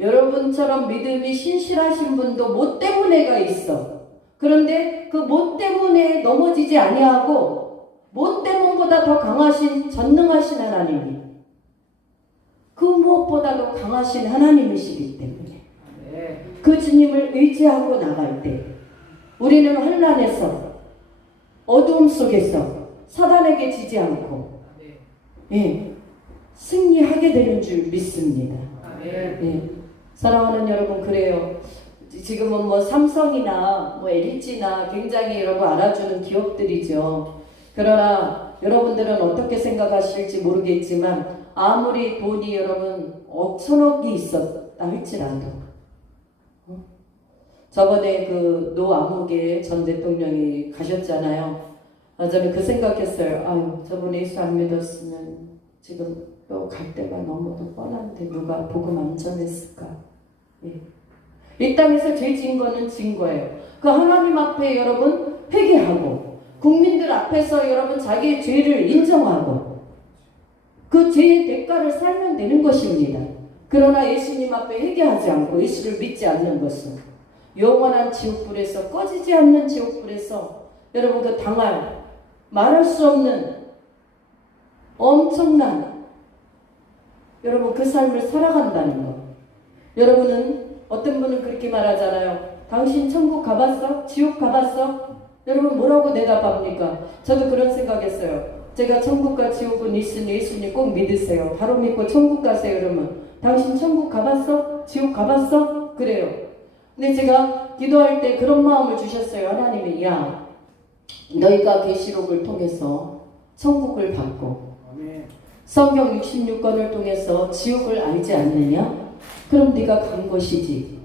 여러분처럼 믿음이 신실하신 분도 뭐 때문에가 있어. 그런데 그 뭐 때문에 넘어지지 아니하고 뭐 때문보다 더 강하신 전능하신 하나님이 그 무엇보다도 강하신 하나님이시기 때문에 그 주님을 의지하고 나갈 때 우리는 환난에서 어두움 속에서 사단에게 지지 않고 승리하게 되는 줄 믿습니다. 아멘. 예. 사랑하는 여러분, 그래요. 지금은 뭐 삼성이나 뭐 LG나 굉장히 여러분 알아주는 기업들이죠. 그러나 여러분들은 어떻게 생각하실지 모르겠지만 아무리 돈이 여러분 천억이 있었다 할지라도 저번에 그 노아무개 전 대통령이 가셨잖아요. 저는 그 생각했어요. 아유, 저번에 예수 안 믿었으면 지금 또 갈 때가 너무도 뻔한데 누가 복음 안 전했을까? 예. 이 땅에서 죄 진 거는 진 거예요. 그 하나님 앞에 여러분 회개하고 국민들 앞에서 여러분 자기의 죄를 인정하고 그 죄의 대가를 살면 되는 것입니다. 그러나 예수님 앞에 회개하지 않고 예수를 믿지 않는 것은 영원한 지옥불에서 꺼지지 않는 지옥불에서 여러분 그 당할 말할 수 없는 엄청난 여러분 그 삶을 살아간다는 것. 여러분은 어떤 분은 그렇게 말하잖아요. 당신 천국 가봤어? 지옥 가봤어? 여러분 뭐라고 대답합니까? 저도 그런 생각했어요. 제가 천국과 지옥은 있으니 예수님 꼭 믿으세요. 바로 믿고 천국 가세요. 여러분 당신 천국 가봤어? 지옥 가봤어? 그래요. 근데 제가 기도할 때 그런 마음을 주셨어요. 하나님이 야 너희가 계시록을 통해서 천국을 받고 성경 66권을 통해서 지옥을 알지 않느냐? 그럼 네가 간 것이지.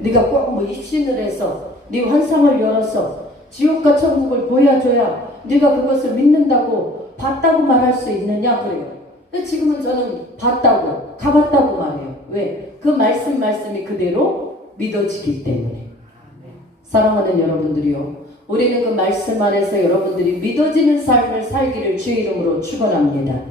네가 꼭 뭐 입신을 해서 네 환상을 열어서 지옥과 천국을 보여줘야 네가 그것을 믿는다고 봤다고 말할 수 있느냐 그래요. 근데 지금은 저는 봤다고 가봤다고 말해요. 왜? 그 말씀이 그대로 믿어지기 때문에. 사랑하는 여러분들이요, 우리는 그 말씀 안에서 여러분들이 믿어지는 삶을 살기를 주의 이름으로 축원합니다.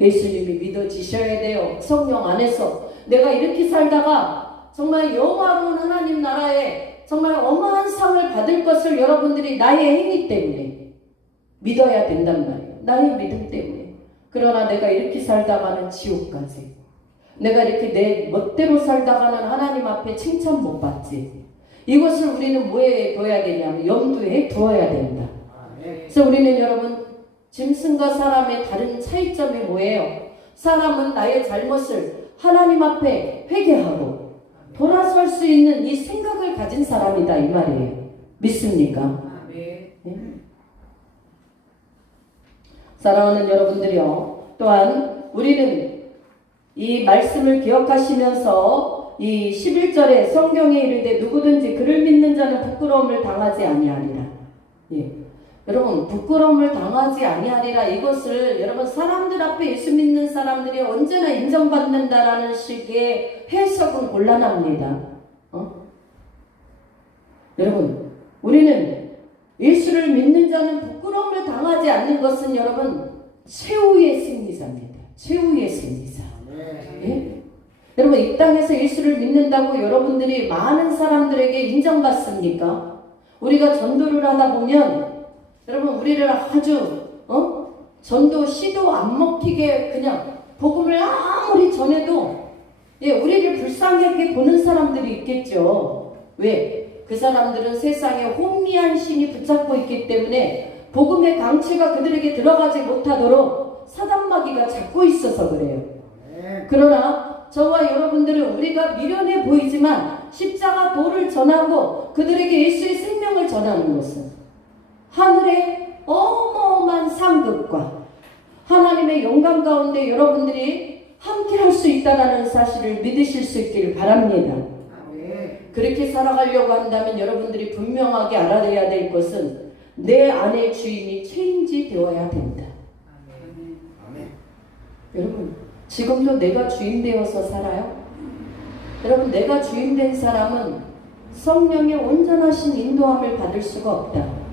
예수님이 믿어지셔야 돼요. 성령 안에서 내가 이렇게 살다가 정말 영화로운 하나님 나라에 정말 어마한 상을 받을 것을 여러분들이 나의 행위 때문에 믿어야 된단 말이에요. 나의 믿음 때문에. 그러나 내가 이렇게 살다가는 지옥까지, 내가 이렇게 내 멋대로 살다가는 하나님 앞에 칭찬 못 받지. 이것을 우리는 뭐에 둬야 되냐면 염두에 두어야 된다. 그래서 우리는 여러분 짐승과 사람의 다른 차이점이 뭐예요? 사람은 나의 잘못을 하나님 앞에 회개하고 돌아설 수 있는 이 생각을 가진 사람이다 이 말이에요. 믿습니까? 네? 사랑하는 여러분들이요, 또한 우리는 이 말씀을 기억하시면서 이 11절에 성경에 이르되 누구든지 그를 믿는 자는 부끄러움을 당하지 아니하리라. 예. 여러분 부끄러움을 당하지 아니하리라, 이것을 여러분 사람들 앞에 예수 믿는 사람들이 언제나 인정받는다라는 식의 해석은 곤란합니다. 여러분 우리는 예수를 믿는 자는 부끄러움을 당하지 않는 것은 여러분 최후의 승리자입니다. 최후의 승리자. 예? 여러분 이 땅에서 예수를 믿는다고 여러분들이 많은 사람들에게 인정받습니까? 우리가 전도를 하다 보면 여러분 우리를 아주 전도 시도 안 먹히게 그냥 복음을 아무리 전해도 우리를 불쌍하게 보는 사람들이 있겠죠. 왜? 그 사람들은 세상에 혼미한 신이 붙잡고 있기 때문에 복음의 강치가 그들에게 들어가지 못하도록 사단마귀가 잡고 있어서 그래요. 그러나 저와 여러분들은 우리가 미련해 보이지만 십자가 도를 전하고 그들에게 예수의 생명을 전하는 것은 하늘의 어마어마한 상급과 하나님의 영광 가운데 여러분들이 함께 할 수 있다는 사실을 믿으실 수 있기를 바랍니다. 그렇게 살아가려고 한다면 여러분들이 분명하게 알아야 될 것은 내 안의 주인이 체인지 되어야 된다. 여러분 지금도 내가 주인 되어서 살아요? 여러분 내가 주인 된 사람은 성령의 온전하신 인도함을 받을 수가 없다.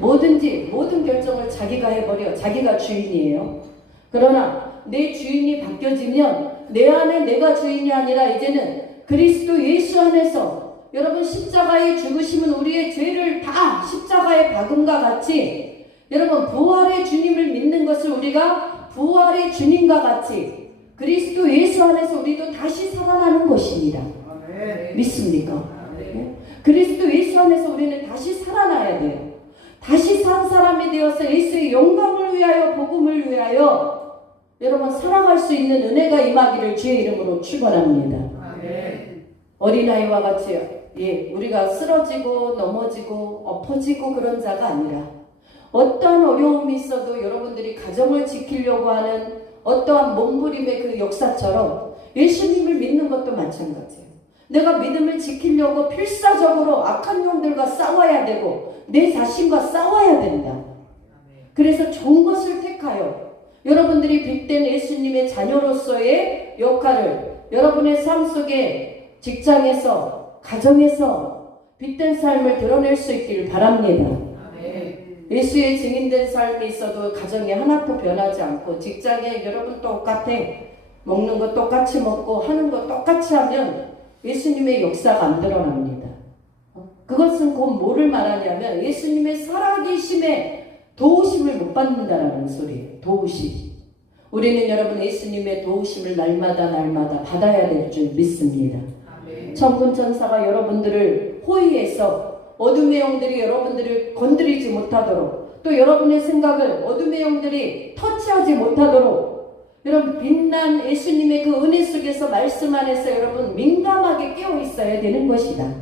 모든 결정을 자기가 해버려. 자기가 주인이에요. 그러나 내 주인이 바뀌어지면 내 안에 내가 주인이 아니라 이제는 그리스도 예수 안에서 여러분 십자가의 죽으심은 우리의 죄를 다 십자가에 박음과 같이 여러분 부활의 주님을 믿는 것을 우리가 부활의 주님과 같이 그리스도 예수 안에서 우리도 다시 살아나는 것입니다. 믿습니까? 그리스도 예수 안에서 우리는 다시 살아나야 돼요. 다시 산 사람이 되어서 예수의 영광을 위하여 복음을 위하여 여러분 살아갈 수 있는 은혜가 임하기를 주의 이름으로 축원합니다. 어린아이와 같이 우리가 쓰러지고 넘어지고 엎어지고 그런 자가 아니라 어떠한 어려움이 있어도 여러분들이 가정을 지키려고 하는 어떠한 몸부림의 그 역사처럼 예수님을 믿는 것도 마찬가지예요. 내가 믿음을 지키려고 필사적으로 악한 영들과 싸워야 되고 내 자신과 싸워야 된다. 그래서 좋은 것을 택하여 여러분들이 빚된 예수님의 자녀로서의 역할을 여러분의 삶 속에 직장에서 가정에서 빚된 삶을 드러낼 수 있기를 바랍니다. 예수의 증인된 삶이 있어도 가정이 하나도 변하지 않고 직장에 여러분 똑같아 먹는 거 똑같이 먹고 하는 거 똑같이 하면 예수님의 역사가 안 드러납니다. 그것은 곧 뭐를 말하냐면 예수님의 살아계심에 도우심을 못 받는다라는 소리예요. 도우심. 우리는 여러분 예수님의 도우심을 날마다 받아야 될 줄 믿습니다. 천군 천사가 여러분들을 호위해서 어둠의 영들이 여러분들을 건드리지 못하도록 또 여러분의 생각을 어둠의 영들이 터치하지 못하도록 여러분 빛난 예수님의 그 은혜 속에서 말씀 안에서 여러분 민감하게 깨어 있어야 되는 것이다.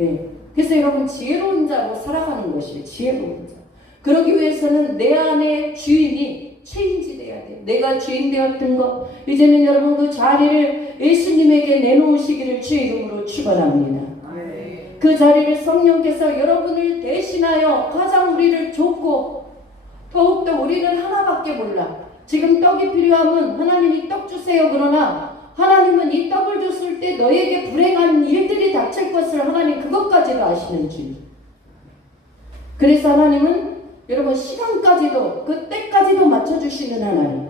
예. 그래서 여러분 지혜로운 자로 살아가는 것이에요. 지혜로운 자. 그러기 위해서는 내 안에 주인이 체인지 돼야 돼. 내가 주인 되었던 것 이제는 여러분 그 자리를 예수님에게 내놓으시기를 주의 이름으로 축원합니다. 그 자리를 성령께서 여러분을 대신하여 가장 우리를 줬고 더욱더 우리는 하나밖에 몰라. 지금 떡이 필요하면 하나님이 떡 주세요. 그러나 하나님은 이 떡을 줬을 때 너에게 불행한 일들이 닥칠 것을 하나님 그것까지도 아시는 줄. 그래서 하나님은 여러분 시간까지도 그 때까지도 맞춰주시는 하나님.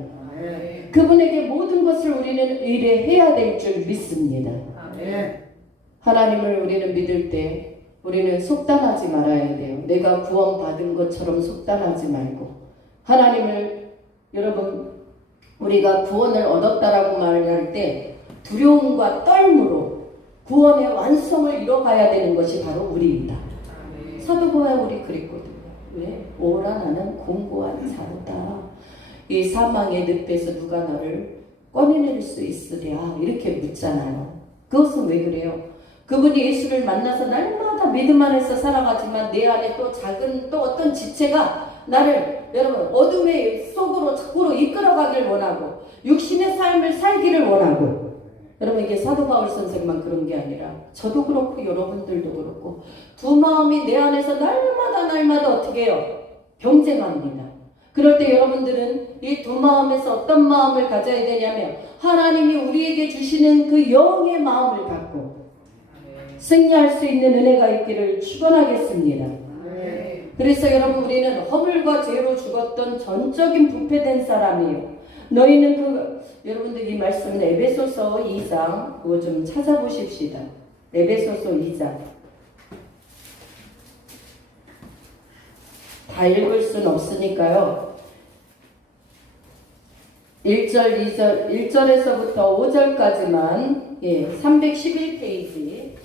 그분에게 모든 것을 우리는 의뢰해야 될 줄 믿습니다. 하나님을 우리는 믿을 때 우리는 속단하지 말아야 돼요. 내가 구원받은 것처럼 속단하지 말고 하나님을 여러분 우리가 구원을 얻었다라고 말할 때 두려움과 떨므로 구원의 완성을 이뤄가야 되는 것이 바로 우리입니다. 사도보야 우리 그랬거든요. 왜? 오라 나는 공고한 자로다. 이 사망의 늪에서 누가 너를 꺼내낼 수 있으랴 이렇게 묻잖아요. 그것은 왜 그래요? 그분이 예수를 만나서 날마다 믿음 안에서 살아가지만 내 안에 또 작은 또 어떤 지체가 나를 여러분 어둠의 속으로 자꾸로 이끌어가길 원하고 육신의 삶을 살기를 원하고 여러분 이게 사도 바울 선생만 그런 게 아니라 저도 그렇고 여러분들도 그렇고 두 마음이 내 안에서 날마다 어떻게 해요? 경쟁합니다. 그럴 때 여러분들은 이 두 마음에서 어떤 마음을 가져야 되냐면 하나님이 우리에게 주시는 그 영의 마음을 갖고 승리할 수 있는 은혜가 있기를 축원하겠습니다. 그래서 여러분 우리는 허물과 죄로 죽었던 전적인 부패된 사람이에요. 너희는 여러분들 이 말씀은 에베소서 2장 그거 좀 찾아보십시다. 에베소서 2장 다 읽을 수는 없으니까요. 1절에서부터 5절까지만 311페이지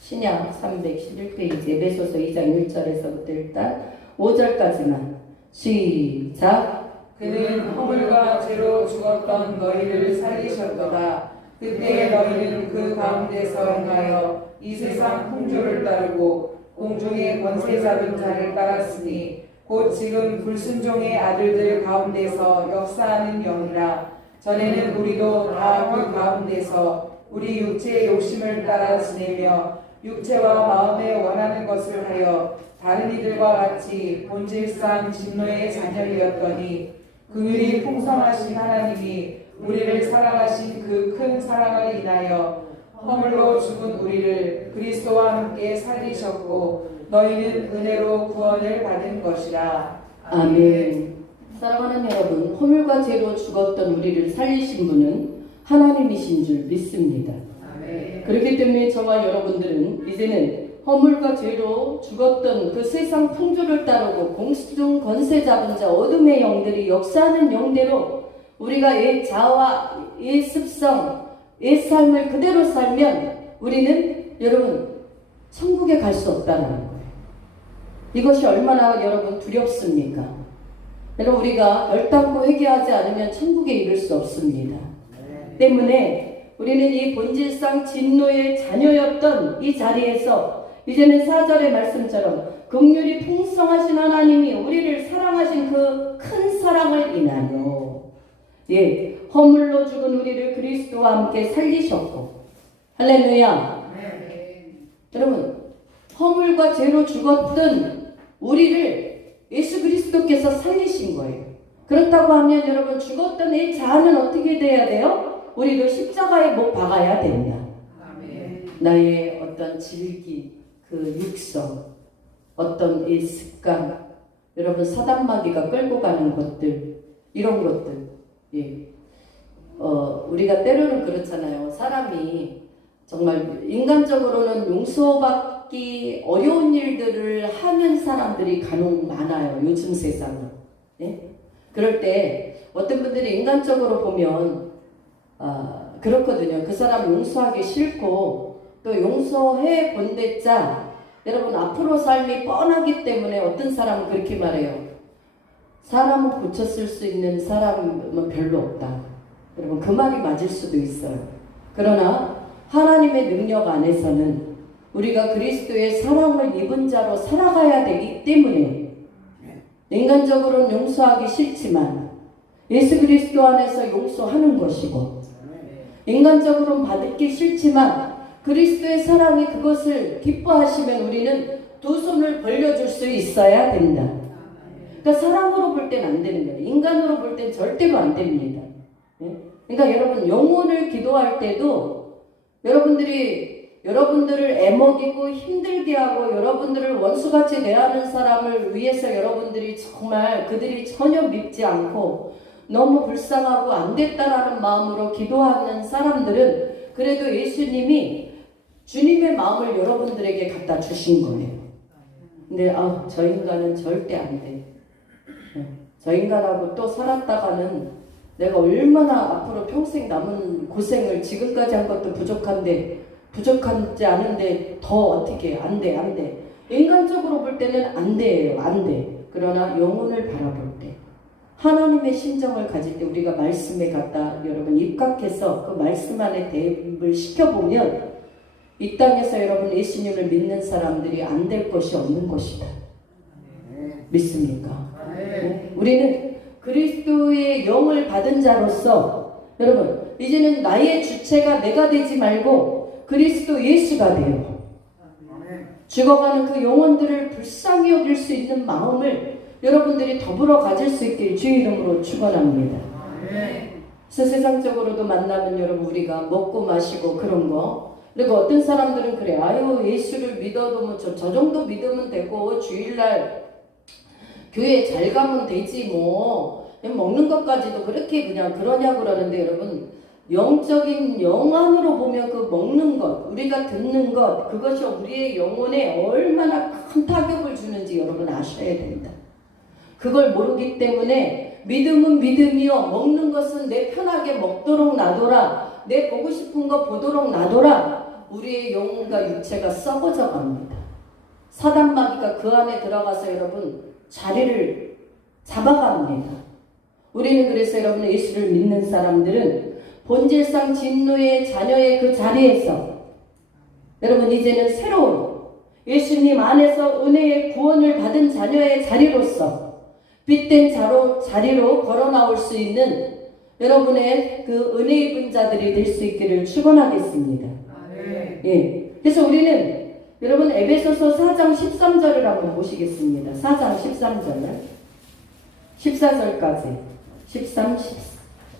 신약 311페이지 에베소서 2장 1절에서부터 일단 5절까지만 시작. 그는 허물과 죄로 죽었던 너희를 살리셨도다. 그때 너희는 그 가운데서 행하여 이 세상 풍조를 따르고 공중의 권세 잡은 자를 따랐으니 곧 지금 불순종의 아들들 가운데서 역사하는 영이라. 전에는 우리도 다 그 가운데서 우리 육체의 욕심을 따라 지내며 육체와 마음에 원하는 것을 하여 다른 이들과 같이 본질상 진노의 자녀이었더니 긍휼이 풍성하신 하나님이 우리를 사랑하신 그 큰 사랑을 인하여 허물로 죽은 우리를 그리스도와 함께 살리셨고 너희는 은혜로 구원을 받은 것이라. 아멘. 사랑하는 여러분, 허물과 죄로 죽었던 우리를 살리신 분은 하나님이신 줄 믿습니다. 아멘. 그렇기 때문에 저와 여러분들은 이제는 허물과 죄로 죽었던 그 세상 풍조를 따르고 공중 권세 잡은 자 어둠의 영들이 역사하는 영대로 우리가 옛 자아와 옛 습성, 옛 삶을 그대로 살면 우리는 여러분 천국에 갈 수 없다는 거예요. 이것이 얼마나 여러분 두렵습니까? 여러분 우리가 열담고 회개하지 않으면 천국에 이를 수 없습니다. 때문에 우리는 이 본질상 진노의 자녀였던 이 자리에서 이제는 4절의 말씀처럼 긍휼이 풍성하신 하나님이 우리를 사랑하신 그 큰 사랑을 인하여 허물로 죽은 우리를 그리스도와 함께 살리셨고 할렐루야. 여러분 허물과 죄로 죽었던 우리를 예수 그리스도께서 살리신 거예요. 그렇다고 하면 여러분 죽었던 이 자아는 어떻게 돼야 돼요? 우리도 십자가에 못 박아야 된다. 나의 어떤 질기, 그 육성, 어떤 이 습관, 여러분 사단마귀가 끌고 가는 것들, 이런 것들, 우리가 때로는 그렇잖아요. 사람이 정말 인간적으로는 용서받기 어려운 일들을 하는 사람들이 간혹 많아요. 요즘 세상은. 그럴 때 어떤 분들이 인간적으로 보면 그렇거든요. 그 사람 용서하기 싫고 또 용서해 본댔자 여러분 앞으로 삶이 뻔하기 때문에 어떤 사람은 그렇게 말해요. 사람은 고쳤을 수 있는 사람은 별로 없다. 여러분 그 말이 맞을 수도 있어요. 그러나 하나님의 능력 안에서는 우리가 그리스도의 사랑을 입은 자로 살아가야 되기 때문에 인간적으로는 용서하기 싫지만 예수 그리스도 안에서 용서하는 것이고 인간적으로는 받기 싫지만 그리스도의 사랑이 그것을 기뻐하시면 우리는 두 손을 벌려줄 수 있어야 된다. 그러니까 사랑으로 볼 땐 안 되는 거예요. 인간으로 볼 땐 절대로 안 됩니다. 그러니까 여러분 영혼을 기도할 때도 여러분들을 애먹이고 힘들게 하고 여러분들을 원수같이 대하는 사람을 위해서 여러분들이 정말 그들이 전혀 밉지 않고 너무 불쌍하고 안 됐다라는 마음으로 기도하는 사람들은 그래도 예수님이 주님의 마음을 여러분들에게 갖다 주신 거예요. 근데 저 인간은 절대 안 돼. 저 인간하고 또 살았다가는 내가 얼마나 앞으로 평생 남은 고생을 지금까지 한 것도 부족하지 않은데 더 어떻게 안 돼. 인간적으로 볼 때는 안 돼요. 안 돼. 그러나 영혼을 바라볼 때 하나님의 심정을 가질 때 우리가 말씀에 갖다 여러분 입각해서 그 말씀 안에 대입을 시켜보면 이 땅에서 여러분 예수님을 믿는 사람들이 안 될 것이 없는 것이다. 믿습니까? 우리는 그리스도의 영을 받은 자로서 여러분 이제는 나의 주체가 내가 되지 말고 그리스도 예수가 되어 죽어가는 그 영혼들을 불쌍히 여길 수 있는 마음을 여러분들이 더불어 가질 수 있길 주의 이름으로 축원합니다. 그래서 세상적으로도 만나면 여러분 우리가 먹고 마시고 그런 거 그리고 어떤 사람들은 그래 예수를 믿어도 뭐 저 정도 믿으면 되고 주일날 교회 잘 가면 되지 뭐 먹는 것까지도 그렇게 그냥 그러냐고 그러는데 여러분 영적인 영안으로 보면 그 먹는 것 우리가 듣는 것 그것이 우리의 영혼에 얼마나 큰 타격을 주는지 여러분 아셔야 된다. 그걸 모르기 때문에 믿음은 믿음이요 먹는 것은 내 편하게 먹도록 놔둬라 내 보고 싶은 거 보도록 놔둬라 우리의 영혼과 육체가 썩어져 갑니다. 사단마귀가 그 안에 들어가서 여러분 자리를 잡아갑니다. 우리는 그래서 여러분 예수를 믿는 사람들은 본질상 진노의 자녀의 그 자리에서 여러분 이제는 새로운 예수님 안에서 은혜의 구원을 받은 자녀의 자리로서 빛된 자리로 걸어 나올 수 있는 여러분의 그 은혜 입은 자들이 될 수 있기를 축원하겠습니다. 그래서 우리는 여러분 에베소서 4장 13절을 한번 보시겠습니다. 4장 13절 14절까지 13,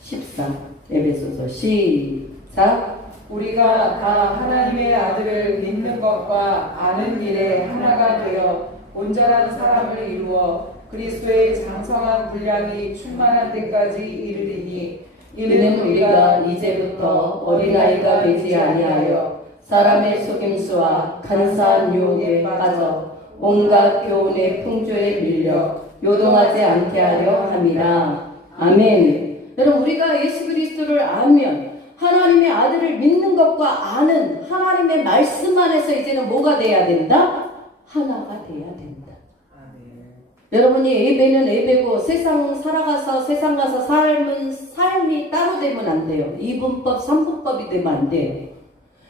14 에베소서 시작. 우리가 다 하나님의 아들을 믿는 것과 아는 일에 하나가 되어 온전한 사람을 이루어 그리스도의 장성한 분량이 충만한 때까지 이르리니 이는 우리가 이제부터 어린아이가 되지 아니하여 사람의 속임수와 간사한 유혹에 빠져 온갖 교훈의 풍조에 밀려 요동하지 않게 하려 함이라. 아멘. 여러분 우리가 예수 그리스도를 알면 하나님의 아들을 믿는 것과 아는 하나님의 말씀 안에서 이제는 뭐가 돼야 된다? 하나가 돼야 된다. 여러분이 예배는 예배고 세상 살아가서 세상 가서 삶이 따로 되면 안 돼요. 2분법, 3분법이 되면 안 돼요.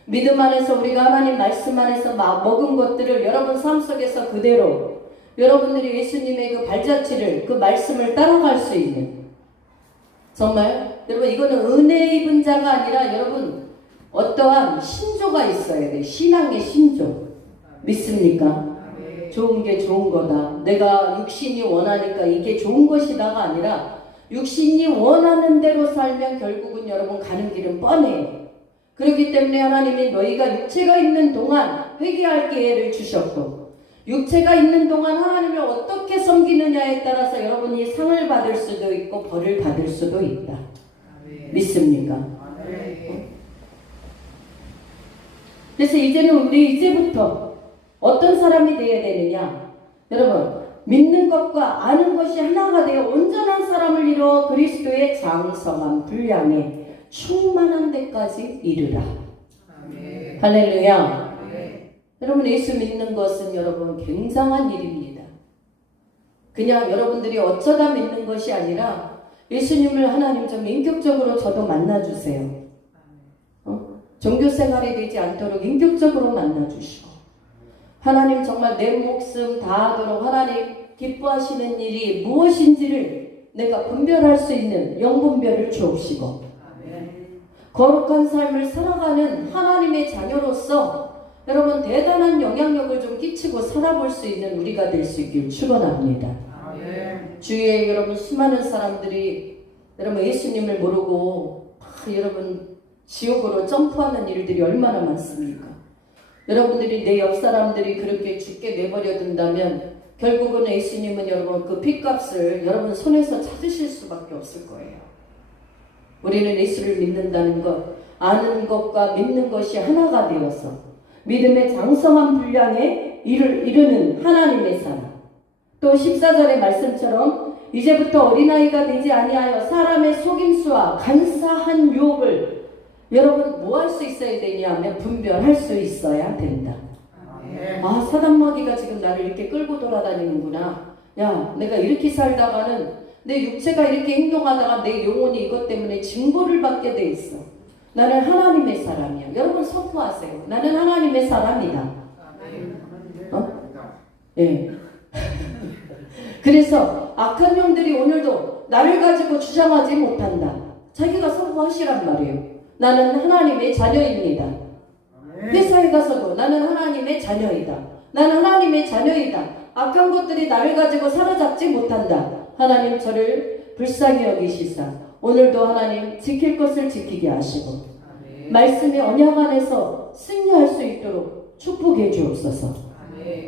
믿음 안에서 우리가 하나님 말씀 안에서 먹은 것들을 여러분 삶 속에서 그대로 여러분들이 예수님의 그 발자취를 그 말씀을 따라갈 수 있는 정말 여러분 이거는 은혜 입은 자가 아니라 여러분 어떠한 신조가 있어야 돼. 신앙의 신조. 믿습니까? 좋은 게 좋은 거다. 내가 육신이 원하니까 이게 좋은 것이다가 아니라 육신이 원하는 대로 살면 결국은 여러분 가는 길은 뻔해요. 그렇기 때문에 하나님이 너희가 육체가 있는 동안 회개할 기회를 주셨고 육체가 있는 동안 하나님을 어떻게 섬기느냐에 따라서 여러분이 상을 받을 수도 있고 벌을 받을 수도 있다. 믿습니까? 그래서 이제는 우리 이제부터 어떤 사람이 되어야 되느냐? 여러분 믿는 것과 아는 것이 하나가 되어 온전한 사람을 이루어 그리스도의 장성한 분량에 충만한 데까지 이르라. 아멘. 할렐루야. 아멘. 여러분 예수 믿는 것은 여러분 굉장한 일입니다. 그냥 여러분들이 어쩌다 믿는 것이 아니라 예수님을 하나님 좀 인격적으로 저도 만나주세요. 종교 생활이 되지 않도록 인격적으로 만나주시고 하나님 정말 내 목숨 다하도록 하나님 기뻐하시는 일이 무엇인지를 내가 분별할 수 있는 영분별을 주옵시고 거룩한 삶을 살아가는 하나님의 자녀로서 여러분 대단한 영향력을 좀 끼치고 살아볼 수 있는 우리가 될 수 있길 축원합니다. 주위에 여러분 수많은 사람들이 여러분 예수님을 모르고 여러분 지옥으로 점프하는 일들이 얼마나 많습니까? 여러분들이 내 옆 사람들이 그렇게 죽게 내버려 둔다면 결국은 예수님은 여러분 그 핏값을 여러분 손에서 찾으실 수밖에 없을 거예요. 우리는 예수를 믿는다는 것, 아는 것과 믿는 것이 하나가 되어서 믿음의 장성한 분량에 이르는 하나님의 사람. 또 14절의 말씀처럼 이제부터 어린아이가 되지 아니하여 사람의 속임수와 간사한 유혹을 여러분 뭐 할 수 있어야 되냐면 분별할 수 있어야 된다. 아 사단마귀가 지금 나를 이렇게 끌고 돌아다니는구나. 야 내가 이렇게 살다가는 내 육체가 이렇게 행동하다가 내 영혼이 이것 때문에 징벌을 받게 돼 있어. 나는 하나님의 사람이야. 여러분 선포하세요. 나는 하나님의 사람이다. 예. 그래서 악한 영들이 오늘도 나를 가지고 주장하지 못한다. 자기가 선포하시란 말이에요. 나는 하나님의 자녀입니다. 회사에 가서도 나는 하나님의 자녀이다. 나는 하나님의 자녀이다. 악한 것들이 나를 가지고 사로잡지 못한다. 하나님 저를 불쌍히 여기시사 오늘도 하나님 지킬 것을 지키게 하시고 말씀의 언약 안에서 승리할 수 있도록 축복해 주옵소서.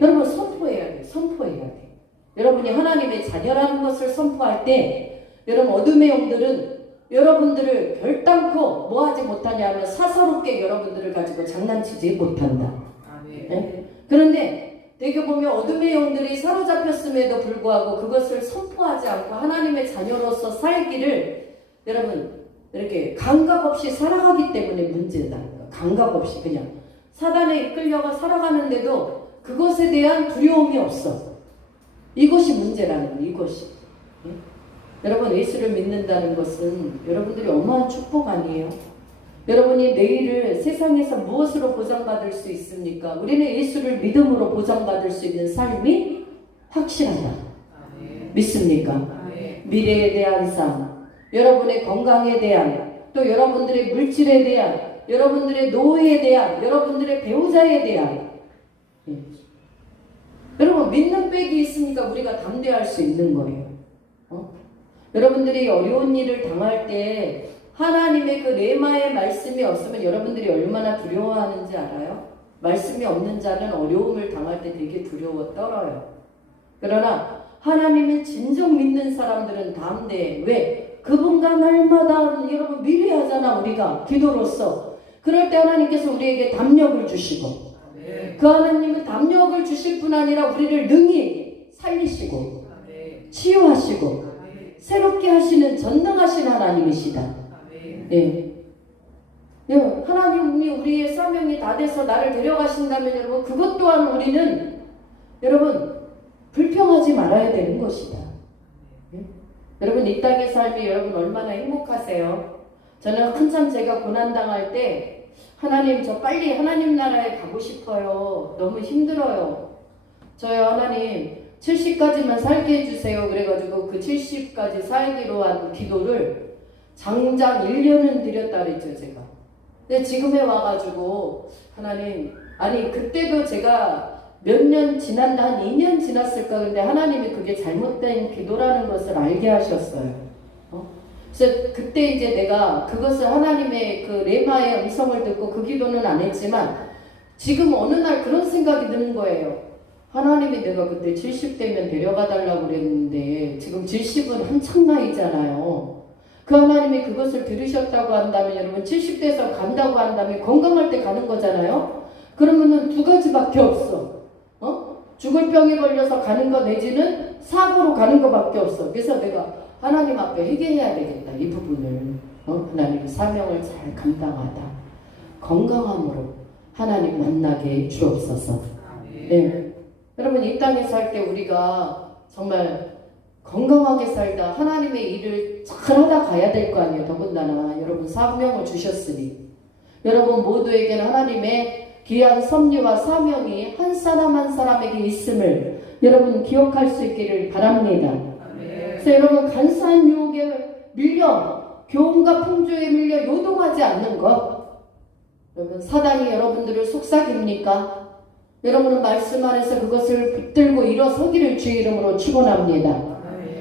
여러분 선포해야 돼. 선포해야 돼. 여러분이 하나님의 자녀라는 것을 선포할 때 여러분 어둠의 영들은 여러분들을 결단코 뭐하지 못하냐 하면 사사롭게 여러분들을 가지고 장난치지 못한다. 네? 그런데 되게 보면 어둠의 영들이 사로잡혔음에도 불구하고 그것을 선포하지 않고 하나님의 자녀로서 살기를 여러분 이렇게 감각 없이 살아가기 때문에 문제다. 감각 없이 그냥 사단에 이끌려가 살아가는데도 그것에 대한 두려움이 없어. 이것이 문제라는 거예요. 이것이. 네? 여러분 예수를 믿는다는 것은 여러분들이 어마어마한 축복 아니에요? 여러분이 내일을 세상에서 무엇으로 보장받을 수 있습니까? 우리는 예수를 믿음으로 보장받을 수 있는 삶이 확실하다. 믿습니까? 미래에 대한 삶, 여러분의 건강에 대한, 또 여러분들의 물질에 대한, 여러분들의 노후에 대한, 여러분들의 배우자에 대한 여러분 믿는 백이 있으니까 우리가 담대할 수 있는 거예요. 여러분들이 어려운 일을 당할 때 하나님의 그 레마의 말씀이 없으면 여러분들이 얼마나 두려워하는지 알아요? 말씀이 없는 자는 어려움을 당할 때 되게 두려워 떨어요. 그러나 하나님을 진정 믿는 사람들은 담대해. 왜? 그분과 날마다 여러분 미래하잖아 우리가 기도로서. 그럴 때 하나님께서 우리에게 담력을 주시고 그 하나님은 담력을 주실 뿐 아니라 우리를 능히 살리시고 치유하시고 새롭게 하시는 전능하신 하나님이시다. 예. 하나님이 우리의 사명이 다 돼서 나를 데려가신다면 여러분 그것 또한 우리는 여러분 불평하지 말아야 되는 것이다. 예? 여러분 이 땅의 삶이 여러분 얼마나 행복하세요? 저는 한참 제가 고난당할 때 하나님 저 빨리 하나님 나라에 가고 싶어요. 너무 힘들어요. 저요 하나님 70까지만 살게 해주세요. 그래가지고 그 70까지 살기로 한 기도를 장장 1년은 드렸다 그랬죠 제가. 근데 지금에 와가지고 하나님 아니 그때도 제가 몇 년 지난다 한 2년 지났을까 근데 하나님이 그게 잘못된 기도라는 것을 알게 하셨어요. 그래서 그때 이제 내가 그것을 하나님의 그 레마의 음성을 듣고 그 기도는 안 했지만 지금 어느 날 그런 생각이 드는 거예요. 하나님이 내가 그때 70대면 데려가 달라고 그랬는데 지금 70은 한창 나이잖아요. 그 하나님이 그것을 들으셨다고 한다면 여러분 70대에서 간다고 한다면 건강할 때 가는 거잖아요. 그러면은 두 가지밖에 없어. 죽을 병에 걸려서 가는 거 내지는 사고로 가는 거밖에 없어. 그래서 내가 하나님 앞에 회개해야 되겠다. 이 부분을 하나님 사명을 잘 감당하다. 건강함으로 하나님 만나게 주옵소서. 네. 여러분 이 땅에 살 때 우리가 정말 건강하게 살다 하나님의 일을 잘하다 가야 될 거 아니에요. 더군다나 여러분 사명을 주셨으니 여러분 모두에게는 하나님의 귀한 섭리와 사명이 한 사람 한 사람에게 있음을 여러분 기억할 수 있기를 바랍니다. 그래서 여러분 간사한 유혹에 밀려 교훈과 풍조에 밀려 요동하지 않는 것. 여러분 사단이 여러분들을 속삭입니까? 여러분은 말씀 안에서 그것을 붙들고 일어서기를 주의 이름으로 축원합니다.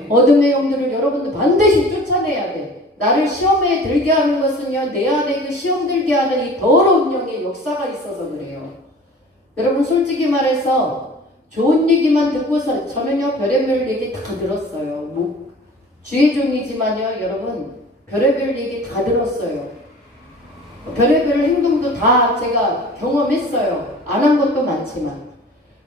어둠의 영들을 여러분들 반드시 쫓아내야 돼. 나를 시험에 들게 하는 것은요 내 안에 그 시험 들게 하는 이 더러운 영의 역사가 있어서 그래요. 여러분 솔직히 말해서 좋은 얘기만 듣고서 저는요 별의별 얘기 다 들었어요. 뭐 주의 종이지만요 여러분 별의별 얘기 다 들었어요. 별의별 행동도 다 제가 경험했어요. 안 한 것도 많지만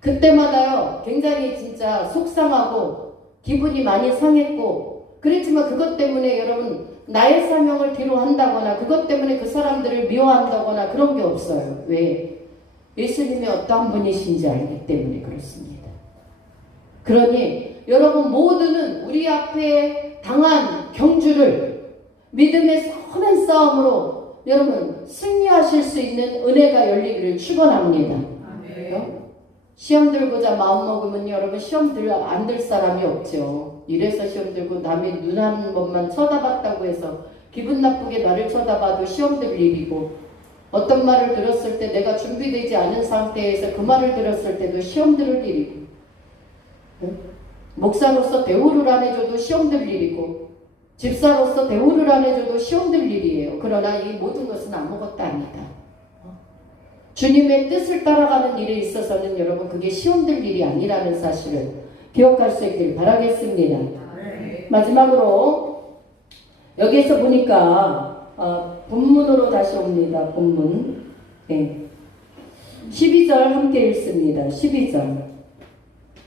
그때마다요 굉장히 진짜 속상하고 기분이 많이 상했고 그랬지만 그것 때문에 여러분 나의 사명을 뒤로 한다거나 그것 때문에 그 사람들을 미워한다거나 그런 게 없어요. 왜? 예수님이 어떠한 분이신지 알기 때문에 그렇습니다. 그러니 여러분 모두는 우리 앞에 당한 경주를 믿음의 선한 싸움으로 여러분 승리하실 수 있는 은혜가 열리기를 축원합니다. 시험 들고자 마음먹으면 여러분 시험 안 들 사람이 없죠. 이래서 시험 들고 남이 눈 한 번만 쳐다봤다고 해서 기분 나쁘게 나를 쳐다봐도 시험 들 일이고 어떤 말을 들었을 때 내가 준비되지 않은 상태에서 그 말을 들었을 때도 시험 들을 일이고 목사로서 대우를 안 해줘도 시험 들 일이고 집사로서 대우를 안 해줘도 시험 들 일이에요. 그러나 이 모든 것은 아무것도 아니다. 주님의 뜻을 따라가는 일에 있어서는 여러분 그게 시험될 일이 아니라는 사실을 기억할 수 있기를 바라겠습니다. 마지막으로 여기에서 보니까 본문으로 다시 옵니다. 본문 12절 함께 읽습니다. 12절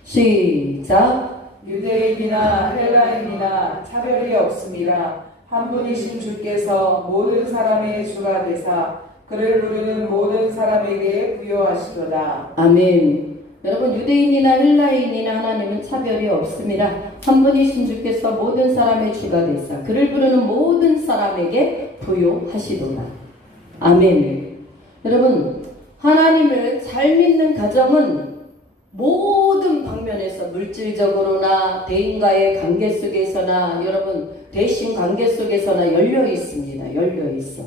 시작. 유대인이나 헬라인이나 차별이 없습니다. 한 분이신 주께서 모든 사람의 주가 되사 그를 부르는 모든 사람에게 부여하시도다. 아멘. 여러분 유대인이나 헬라인이나 하나님은 차별이 없습니다. 한 분이신 주께서 모든 사람의 주가 되사 그를 부르는 모든 사람에게 부여하시도다. 아멘. 여러분 하나님을 잘 믿는 가정은 모든 방면에서 물질적으로나 대인과의 관계 속에서나 여러분 대신 관계 속에서나 열려 있습니다. 열려 있어.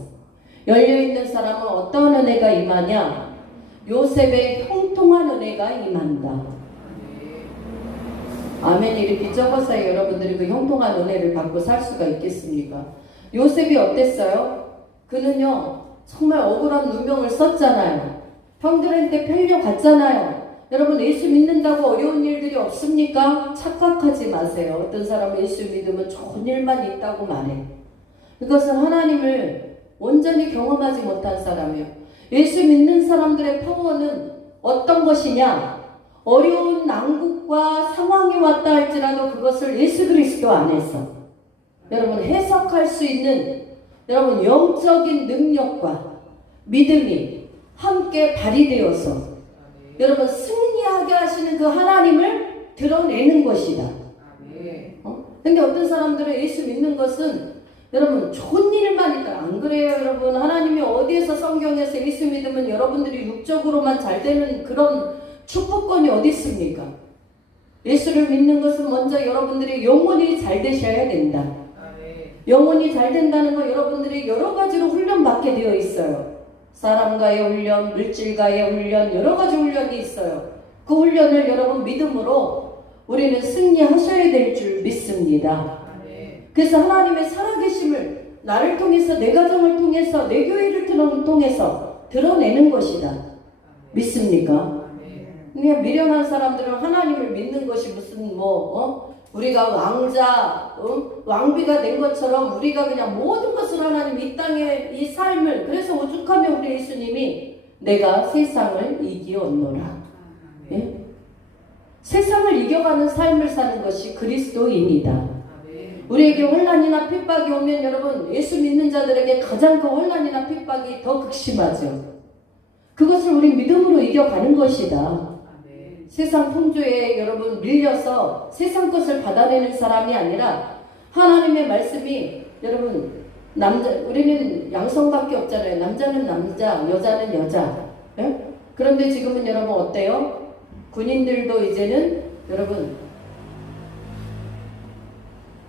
열려있는 사람은 어떤 은혜가 임하냐? 요셉의 형통한 은혜가 임한다. 아멘. 이렇게 적어서 여러분들이 그 형통한 은혜를 받고 살 수가 있겠습니까? 요셉이 어땠어요? 그는요 정말 억울한 누명을 썼잖아요. 형들한테 팔려갔잖아요. 여러분 예수 믿는다고 어려운 일들이 없습니까? 착각하지 마세요. 어떤 사람은 예수 믿으면 좋은 일만 있다고 말해. 그것은 하나님을 온전히 경험하지 못한 사람이에요. 예수 믿는 사람들의 파워는 어떤 것이냐? 어려운 난국과 상황이 왔다 할지라도 그것을 예수 그리스도 안에서 여러분 해석할 수 있는 여러분 영적인 능력과 믿음이 함께 발휘되어서 여러분 승리하게 하시는 그 하나님을 드러내는 것이다. 아멘. 근데 어떤 사람들은 예수 믿는 것은 여러분 좋은 일만 있다. 안 그래요, 여러분? 하나님이 어디에서 성경에서 예수 믿으면 여러분들이 육적으로만 잘 되는 그런 축복권이 어디 있습니까? 예수를 믿는 것은 먼저 여러분들이 영혼이 잘 되셔야 된다. 아멘. 영혼이 잘 된다는 건 여러분들이 여러 가지로 훈련받게 되어 있어요. 사람과의 훈련, 물질과의 훈련, 여러 가지 훈련이 있어요. 그 훈련을 여러분 믿음으로 우리는 승리하셔야 될 줄 믿습니다. 아멘. 그래서 하나님의 살아계심을 나를 통해서, 내 가정을 통해서, 내 교회를 통해서 드러내는 것이다. 믿습니까? 그냥 미련한 사람들은 하나님을 믿는 것이 무슨 우리가 왕비가 된 것처럼 우리가 그냥 모든 것을 하나님 이 땅의 이 삶을, 그래서 오죽하면 우리 예수님이 내가 세상을 이기었노라. 예? 세상을 이겨가는 삶을 사는 것이 그리스도인이다. 우리에게 혼란이나 핍박이 오면 여러분, 예수 믿는 자들에게 가장 그 혼란이나 핍박이 더 극심하죠. 그것을 우리 믿음으로 이겨가는 것이다. 세상 풍조에 여러분 밀려서 세상 것을 받아내는 사람이 아니라 하나님의 말씀이, 여러분 우리는 양성밖에 없잖아요. 남자는 남자, 여자는 여자. 예? 그런데 지금은 여러분 어때요? 군인들도 이제는 여러분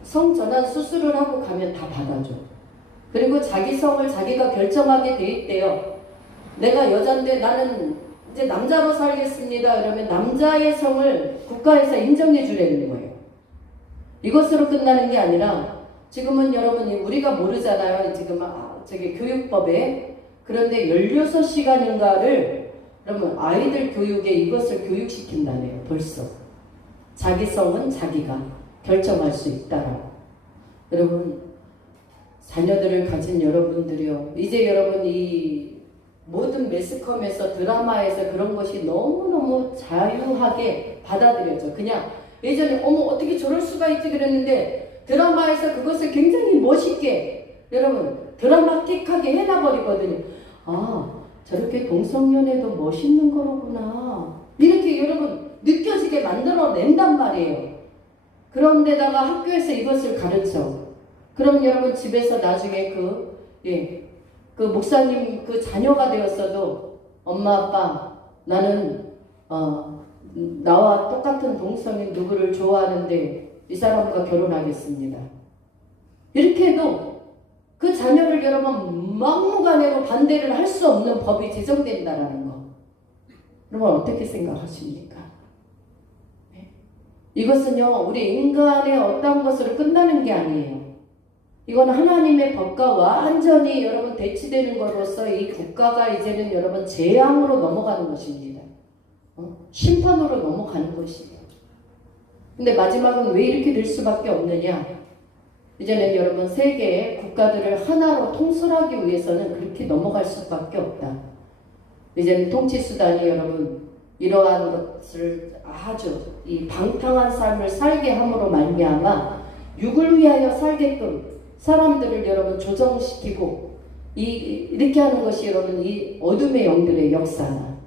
성전환 수술을 하고 가면 다 받아줘. 그리고 자기 성을 자기가 결정하게 돼 있대요. 내가 여잔데 나는 이제 남자로 살겠습니다. 그러면 남자의 성을 국가에서 인정해 주려는 거예요. 이것으로 끝나는 게 아니라 지금은 여러분 우리가 모르잖아요. 지금 저기 교육법에, 그런데 16시간인가를 여러분 아이들 교육에 이것을 교육시킨다네요. 벌써 자기 성은 자기가 결정할 수 있다라고. 여러분 자녀들을 가진 여러분들이요, 이제 여러분 이 모든 매스컴에서 드라마에서 그런 것이 너무너무 자유하게 받아들여져. 그냥 예전에 어떻게 저럴 수가 있지 그랬는데 드라마에서 그것을 굉장히 멋있게 여러분 드라마틱하게 해놔버리거든요. 저렇게 동성연애도 멋있는 거로구나, 이렇게 여러분 느껴지게 만들어낸단 말이에요. 그런데다가 학교에서 이것을 가르쳐. 그럼 여러분 집에서 나중에 그 목사님 그 자녀가 되었어도 엄마 아빠 나는 나와 똑같은 동성인 누구를 좋아하는데 이 사람과 결혼하겠습니다. 이렇게 해도 그 자녀를 여러분 막무가내로 반대를 할 수 없는 법이 제정된다라는 거. 여러분 어떻게 생각하십니까? 네? 이것은요 우리 인간의 어떤 것으로 끝나는 게 아니에요. 이건 하나님의 법과 완전히 여러분 대치되는 것으로서 이 국가가 이제는 여러분 재앙으로 넘어가는 것입니다. 심판으로 넘어가는 것이에요. 근데 마지막은 왜 이렇게 될 수밖에 없느냐? 이제는 여러분 세계의 국가들을 하나로 통솔하기 위해서는 그렇게 넘어갈 수밖에 없다. 이제는 통치수단이 여러분 이러한 것을 아주 이 방탕한 삶을 살게 함으로 말미암아 육을 위하여 살게끔 사람들을 여러분 조정시키고 이렇게 하는 것이 여러분 이 어둠의 영들의 역사다.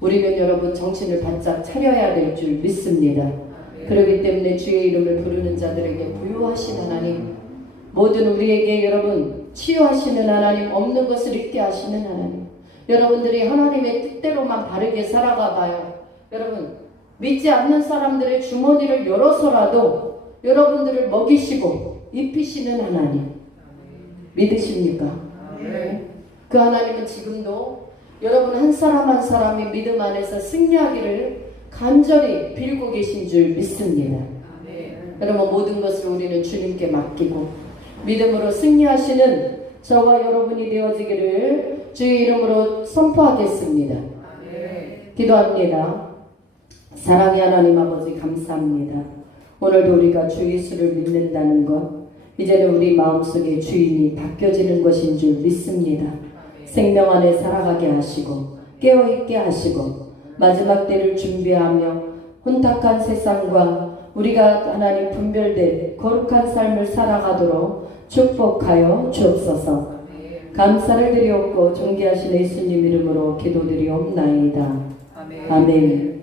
우리는 여러분 정신을 바짝 차려야 될 줄 믿습니다. 그렇기 때문에 주의 이름을 부르는 자들에게 부유하신 하나님, 모든 우리에게 여러분 치유하시는 하나님, 없는 것을 있게 하시는 하나님, 여러분들이 하나님의 뜻대로만 바르게 살아가 봐요. 여러분 믿지 않는 사람들의 주머니를 열어서라도 여러분들을 먹이시고 입히시는 하나님 믿으십니까? 그 하나님은 지금도 여러분 한 사람 한 사람이 믿음 안에서 승리하기를 간절히 빌고 계신 줄 믿습니다. 여러분 모든 것을 우리는 주님께 맡기고 믿음으로 승리하시는 저와 여러분이 되어지기를 주의 이름으로 선포하겠습니다. 기도합니다. 사랑의 하나님 아버지 감사합니다. 오늘도 우리가 주 예수를 믿는다는 것, 이제는 우리 마음속에 주인이 바뀌어지는 것인 줄 믿습니다. 생명 안에 살아가게 하시고 깨어있게 하시고 마지막 때를 준비하며 혼탁한 세상과 우리가 하나님 분별된 거룩한 삶을 살아가도록 축복하여 주옵소서. 감사를 드리옵고 존귀하신 예수님 이름으로 기도드리옵나이다. 아멘.